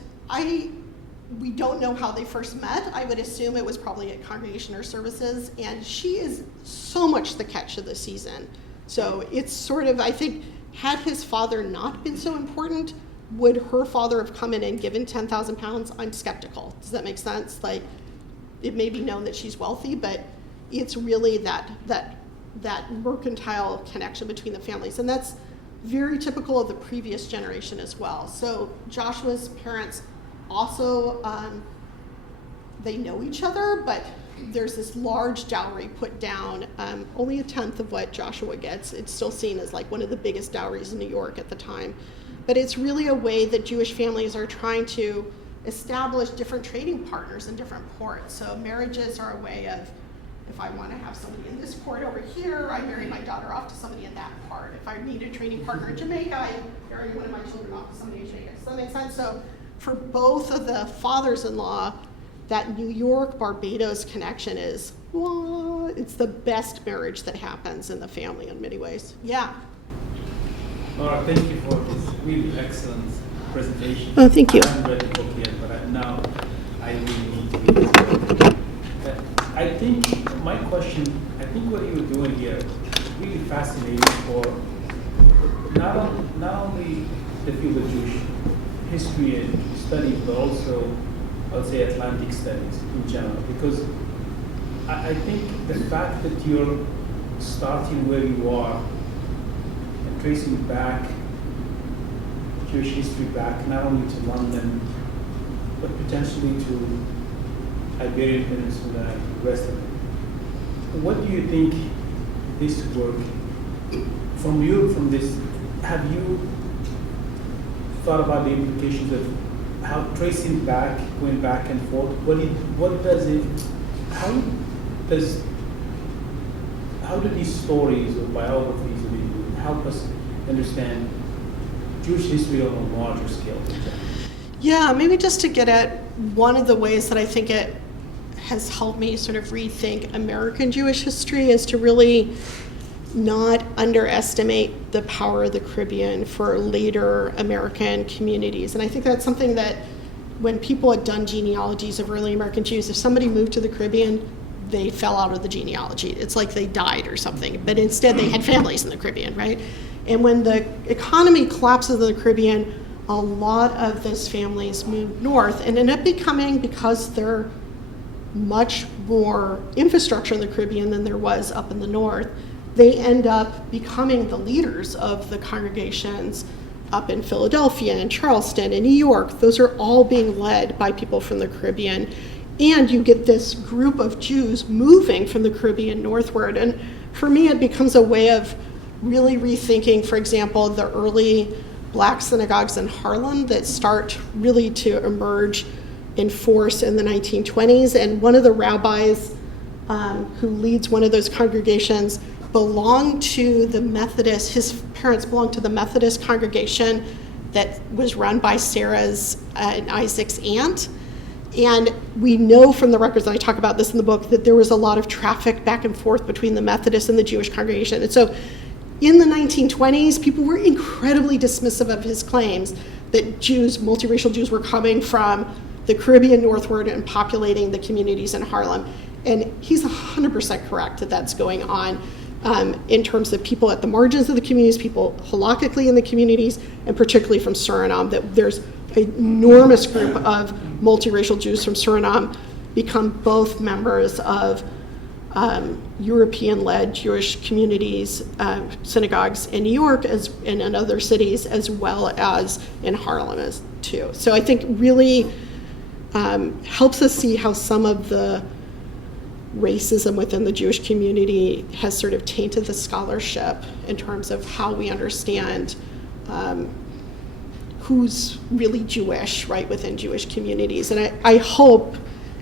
we don't know how they first met. I would assume it was probably at congregation or services. And she is so much the catch of the season. So it's sort of, I think, had his father not been so important, would her father have come in and given 10,000 pounds? I'm skeptical. Does that make sense? Like, it may be known that she's wealthy, but it's really that mercantile connection between the families. And that's very typical of the previous generation as well. So Joshua's parents also, they know each other, but there's this large dowry put down, only a tenth of what Joshua gets. It's still seen as like one of the biggest dowries in New York at the time. But it's really a way that Jewish families are trying to establish different trading partners in different ports. So marriages are a way of, if I want to have somebody in this port over here, I marry my daughter off to somebody in that port. If I need a trading partner in Jamaica, I marry one of my children off to somebody in Jamaica. Does that make sense? So for both of the fathers-in-law, that New York Barbados connection is, well, it's the best marriage that happens in the family in many ways. Yeah. Laura, thank you for this really excellent presentation. Oh, thank you. I haven't read the book yet, but now I really need to read this book. I think my question, I think what you're doing here is really fascinating for not only the field of Jewish history and studies, but also, I would say, Atlantic studies in general. Because I think the fact that you're starting where you are and tracing back Jewish history back not only to London, but potentially to Iberian Peninsula and the rest of it. What do you think this work, from this, have you thought about the implications of how tracing back, going back and forth, how do these stories or biographies of you help us understand Jewish history on a larger scale? Yeah, maybe just to get at one of the ways that I think it has helped me sort of rethink American Jewish history is to really not underestimate the power of the Caribbean for later American communities. And I think that's something that when people had done genealogies of early American Jews, if somebody moved to the Caribbean, they fell out of the genealogy. It's like they died or something. But instead, they had families in the Caribbean, right? And when the economy collapses in the Caribbean, a lot of those families moved north and ended up becoming, because they're much more infrastructure in the Caribbean than there was up in the north, they end up becoming the leaders of the congregations up in Philadelphia and Charleston and New York. Those are all being led by people from the Caribbean. And you get this group of Jews moving from the Caribbean northward. And for me, it becomes a way of really rethinking, for example, the early Black synagogues in Harlem that start really to emerge in force in the 1920s. And one of the rabbis who leads one of those congregations belonged to the Methodist, his parents belonged to the Methodist congregation that was run by Sarah's and Isaac's aunt. And we know from the records, and I talk about this in the book, that there was a lot of traffic back and forth between the Methodist and the Jewish congregation. And so in the 1920s, people were incredibly dismissive of his claims that Jews, multiracial Jews, were coming from the Caribbean northward and populating the communities in Harlem. And he's 100% correct that that's going on in terms of people at the margins of the communities, people halakhically in the communities, and particularly from Suriname, that there's an enormous group of multiracial Jews from Suriname become both members of European-led Jewish communities, synagogues in New York and in other cities, as well as in Harlem too. So I think really helps us see how some of the racism within the Jewish community has sort of tainted the scholarship in terms of how we understand who's really Jewish, right, within Jewish communities. And I hope,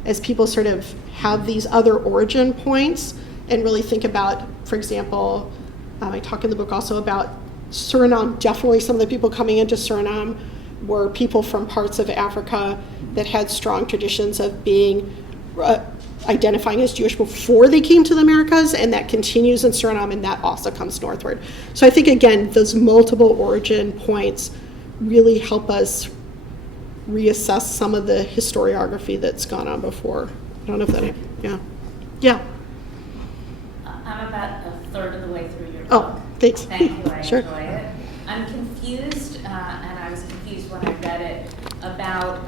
as people sort of have these other origin points and really think about, for example, I talk in the book also about Suriname. Definitely some of the people coming into Suriname were people from parts of Africa that had strong traditions of being identifying as Jewish before they came to the Americas, and that continues in Suriname, and that also comes northward. So I think, again, those multiple origin points really help us reassess some of the historiography that's gone on before. I don't know if that, yeah. I'm about a third of the way through your book. Oh, thanks. Thank you, I Sure. enjoy it. I'm confused, and I was confused when I read it, about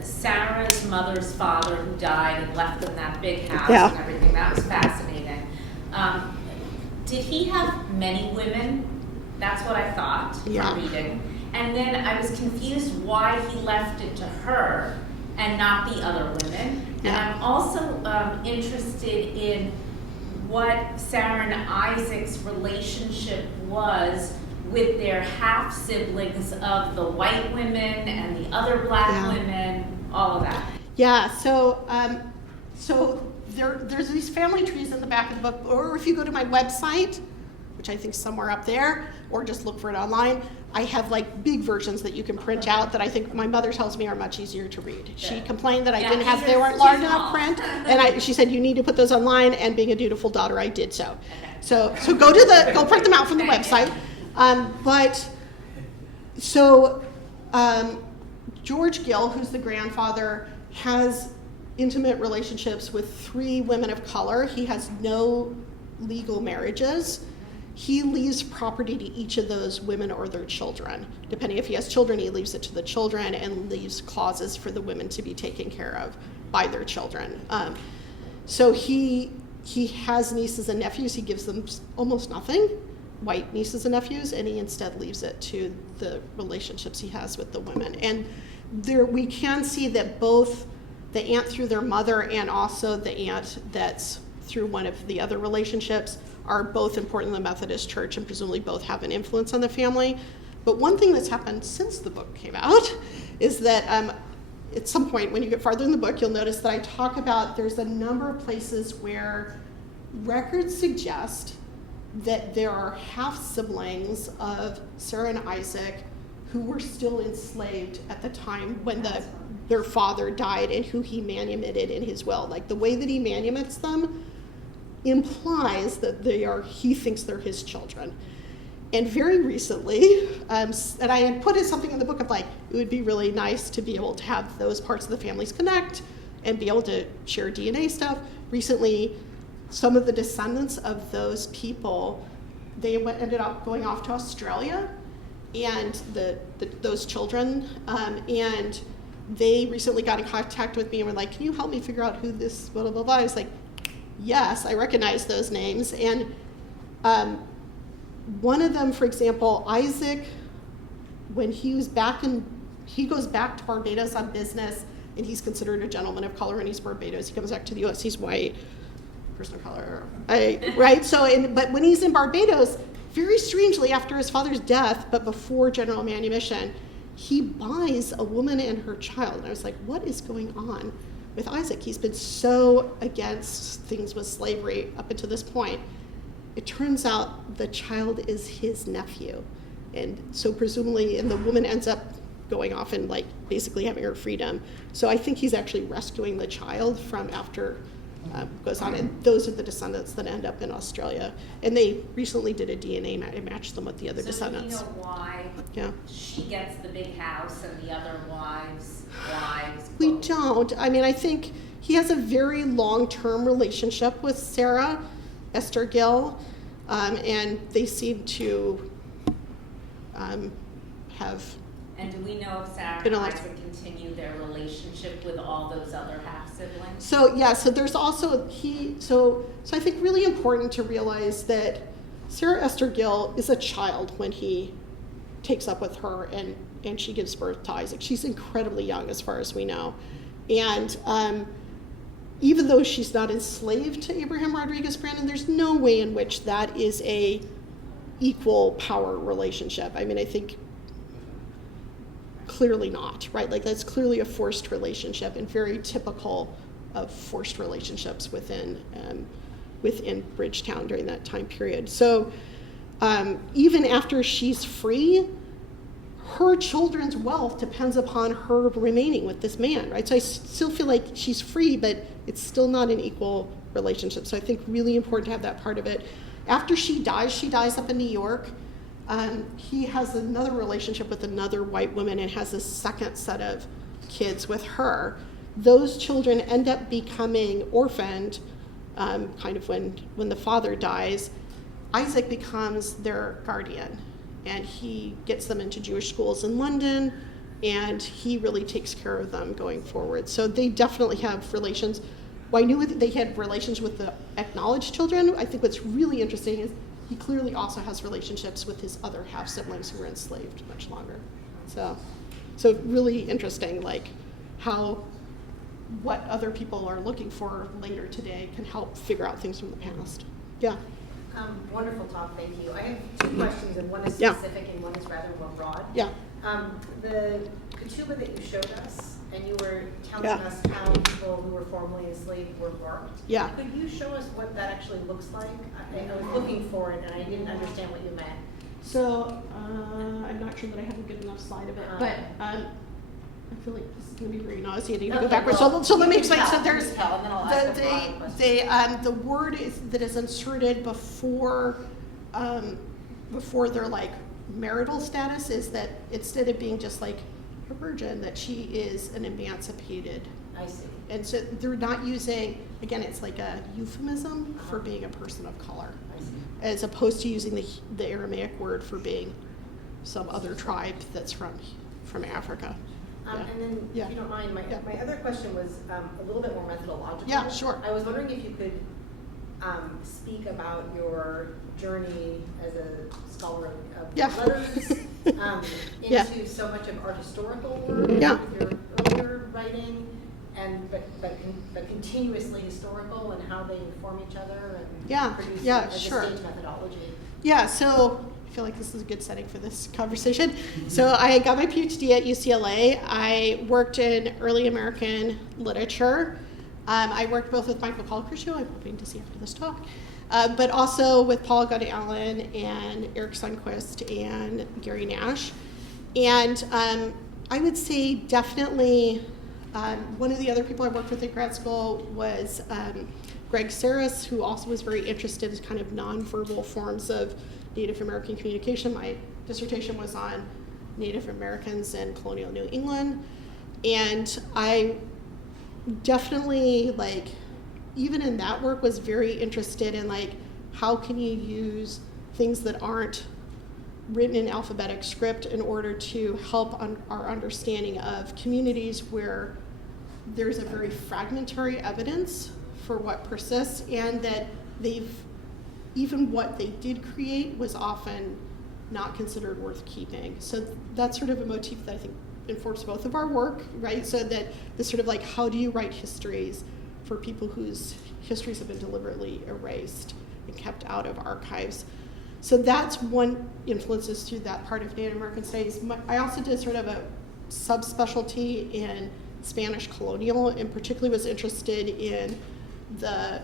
Sarah's mother's father who died and left them that big house and everything. That was fascinating. Did he have many women? That's what I thought from reading. And then I was confused why he left it to her and not the other women. And Yeah. I'm also interested in what Sarah and Isaac's relationship was with their half siblings of the white women and the other black Yeah. women, all of that. Yeah, so there's these family trees in the back of the book, or if you go to my website, which I think is somewhere up there, or just look for it online, I have like big versions that you can print out that I think my mother tells me are much easier to read. She complained that I Yeah, didn't have, these they are weren't too large small. enough print, and she said you need to put those online, and being a dutiful daughter, I did so. So go print them out from the website. George Gill, who's the grandfather, has intimate relationships with 3 women of color. He has no legal marriages. He leaves property to each of those women or their children. Depending if he has children, he leaves it to the children and leaves clauses for the women to be taken care of by their children. So he has nieces and nephews. He gives them almost nothing, white nieces and nephews, and he instead leaves it to the relationships he has with the women. And there we can see that both the aunt through their mother and also the aunt that's through one of the other relationships are both important in the Methodist Church and presumably both have an influence on the family. But one thing that's happened since the book came out is that at some point when you get farther in the book, you'll notice that I talk about there's a number of places where records suggest that there are half-siblings of Sarah and Isaac who were still enslaved at the time when their father died and who he manumitted in his will. Like the way that he manumits them implies that he thinks they're his children. And very recently, and I had put in something in the book of like, it would be really nice to be able to have those parts of the families connect and be able to share DNA stuff. Recently, some of the descendants of those people, they ended up going off to Australia, and those children, and they recently got in contact with me and were like, can you help me figure out who this blah, blah, blah, blah. I was like, yes, I recognize those names. And one of them, for example, Isaac, when he goes back to Barbados on business, and he's considered a gentleman of color, and he's Barbados. He comes back to the U.S. He's white, person of color, right? So, but when he's in Barbados, very strangely, after his father's death, but before general manumission, he buys a woman and her child. And I was like, what is going on with Isaac? He's been so against things with slavery up until this point. It turns out the child is his nephew. And so presumably, and the woman ends up going off and like basically having her freedom. So I think he's actually rescuing the child from after goes on, and those are the descendants that end up in Australia. And they recently did a DNA match and matched them with the other descendants. So do we know why she gets the big house and the other wives? We don't. I mean, I think he has a very long-term relationship with Sarah, Esther Gill, and they seem to have. And do we know if Sarah and Isaac continue their relationship with all those other half-siblings? So yeah, so there's also so I think really important to realize that Sarah Esther Gill is a child when he takes up with her and she gives birth to Isaac. She's incredibly young as far as we know. And even though she's not enslaved to Abraham Rodriguez Brandon, there's no way in which that is a equal power relationship. I mean, I think clearly not, right? Like that's clearly a forced relationship and very typical of forced relationships within Bridgetown during that time period. So even after she's free, her children's wealth depends upon her remaining with this man, right? So I still feel like she's free, but it's still not an equal relationship. So I think really important to have that part of it. After she dies up in New York. He has another relationship with another white woman and has a second set of kids with her. Those children end up becoming orphaned, kind of when the father dies. Isaac becomes their guardian, and he gets them into Jewish schools in London, and he really takes care of them going forward. So they definitely have relations. Well, I knew that they had relations with the acknowledged children. I think what's really interesting is he clearly also has relationships with his other half-siblings who were enslaved much longer. So really interesting, like how what other people are looking for later today can help figure out things from the past. Yeah. Wonderful talk, thank you. I have two questions, and one is Yeah. specific and one is rather more broad. Yeah. The ketubah that you showed us, and you were telling Yeah. us how people who were formerly enslaved were marked. Yeah. Could you show us what that actually looks like? I was looking for it, and I didn't understand what you meant. So I'm not sure that I have a good enough slide of it, but I feel like this is going to be very nauseating to go Okay, backwards. well, So let me you can explain. So tell, there's you can tell, and then I'll ask a broad question. the word that is inserted before their like marital status is that instead of being just like a virgin, that she is an emancipated. I see. And so they're not using, again, it's like a euphemism for being a person of color, I see. as opposed to using the Aramaic word for being some other tribe that's from Africa. Yeah. And then, Yeah. if you don't mind, my other question was a little bit more methodological. Yeah, sure. I was wondering if you could speak about your journey as a scholar of Yeah. letters Yeah. into so much of art historical work Yeah. with your earlier writing, but continuously historical, and how they inform each other and Yeah, produce yeah, a sure. distinct methodology. Yeah, so I feel like this is a good setting for this conversation. So I got my PhD at UCLA. I worked in early American literature. I worked both with Michael Colker, who I'm hoping to see after this talk, but also with Paul Goddard-Allen and Eric Sundquist and Gary Nash. And I would say definitely one of the other people I worked with at grad school was Greg Saris, who also was very interested in kind of nonverbal forms of Native American communication. My dissertation was on Native Americans in colonial New England. And I definitely, like, even in that work, was very interested in, like, how can you use things that aren't written in alphabetic script in order to help our understanding of communities where there's a very fragmentary evidence for what persists, and that even what they did create was often not considered worth keeping. So that's sort of a motif that I think informs both of our work, right? So that this sort of like, how do you write histories for people whose histories have been deliberately erased and kept out of archives? So that's one influences through that part of Native American studies. I also did sort of a subspecialty in Spanish colonial, and particularly was interested in the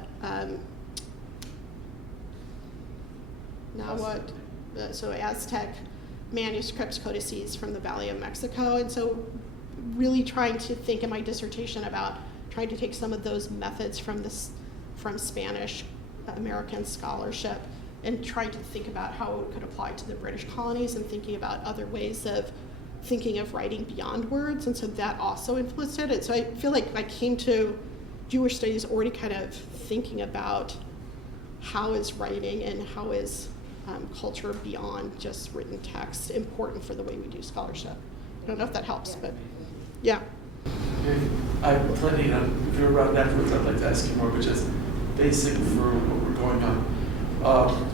so Aztec manuscripts, codices from the Valley of Mexico, and so really trying to think in my dissertation about trying to take some of those methods from Spanish American scholarship and trying to think about how it could apply to the British colonies, and thinking about other ways of thinking of writing beyond words, and so that also influenced it. And so I feel like I came to Jewish studies already kind of thinking about how is writing and how is culture beyond just written text important for the way we do scholarship. I don't know if that helps, but yeah. I have plenty, if you're around afterwards, I'd like to ask you more, but just basic for what we're going on.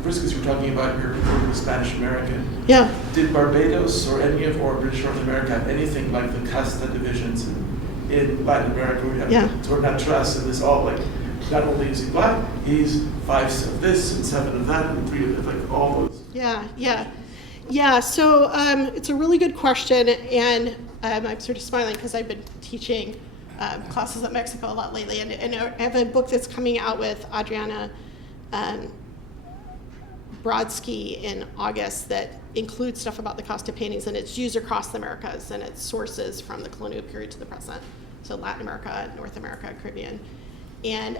First, because you were talking about your work with Spanish American. Yeah. Did Barbados or any of, or British North America have anything like the casta divisions in Latin America? We have tornatras, and this all like, not only is he black, he's 5 of this and 7 of that and 3 of like all those. Yeah. So it's a really good question, and I'm sort of smiling because I've been teaching classes at Mexico a lot lately, and I have a book that's coming out with Adriana Brodsky in August that includes stuff about the Costa paintings, and it's used across the Americas, and it's sources from the colonial period to the present. So Latin America, North America, Caribbean. And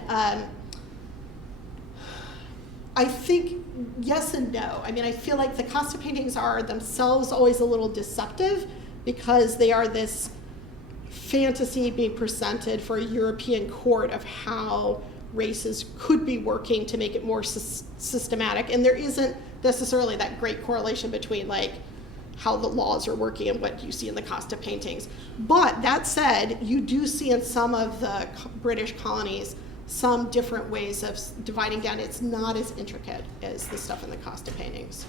I think yes and no. I mean, I feel like the Costa paintings are themselves always a little deceptive because they are this fantasy being presented for a European court of how races could be working to make it more systematic. And there isn't necessarily that great correlation between like how the laws are working and what you see in the Costa paintings. But that said, you do see in some of the British colonies some different ways of dividing down. It's not as intricate as the stuff in the Costa paintings.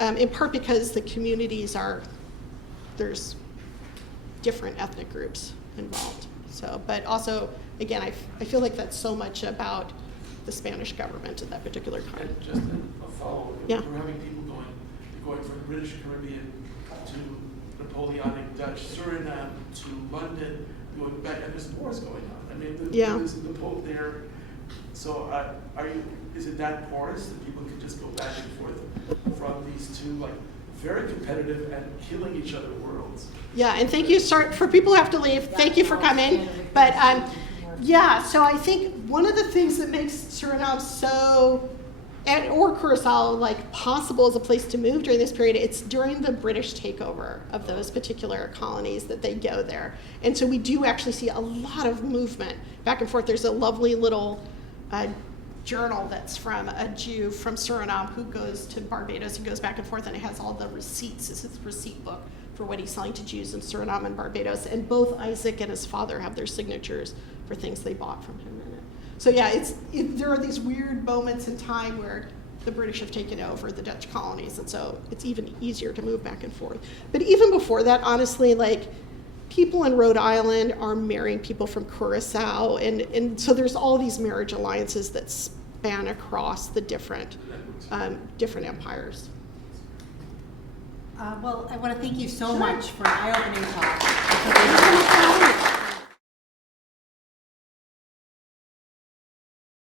In part because the communities there's different ethnic groups involved. So, but also, again, I feel like that's so much about the Spanish government at that particular time. And just a follow-up. Yeah. We're having people going from the British Caribbean to Napoleonic Dutch Suriname to London, going back, and there's wars going on. I mean, there's the Pope there. So is it that porous that people can just go back and forth from these two, like, very competitive and killing each other worlds? Yeah, and thank you, for people who have to leave, thank you for coming. But yeah, so I think one of the things that makes Suriname so, or Curacao, like, possible as a place to move during this period, it's during the British takeover of those particular colonies that they go there. And so we do actually see a lot of movement back and forth. There's a lovely little journal that's from a Jew from Suriname who goes to Barbados and goes back and forth, and it has all the receipts. It's his receipt book for what he's selling to Jews in Suriname and Barbados. And both Isaac and his father have their signatures for things they bought from him in it. So yeah, there are these weird moments in time where the British have taken over the Dutch colonies, and so it's even easier to move back and forth. But even before that, honestly, like, people in Rhode Island are marrying people from Curacao, and so there's all these marriage alliances that span across the different empires. Well, I want to thank you so much for an eye-opening talk.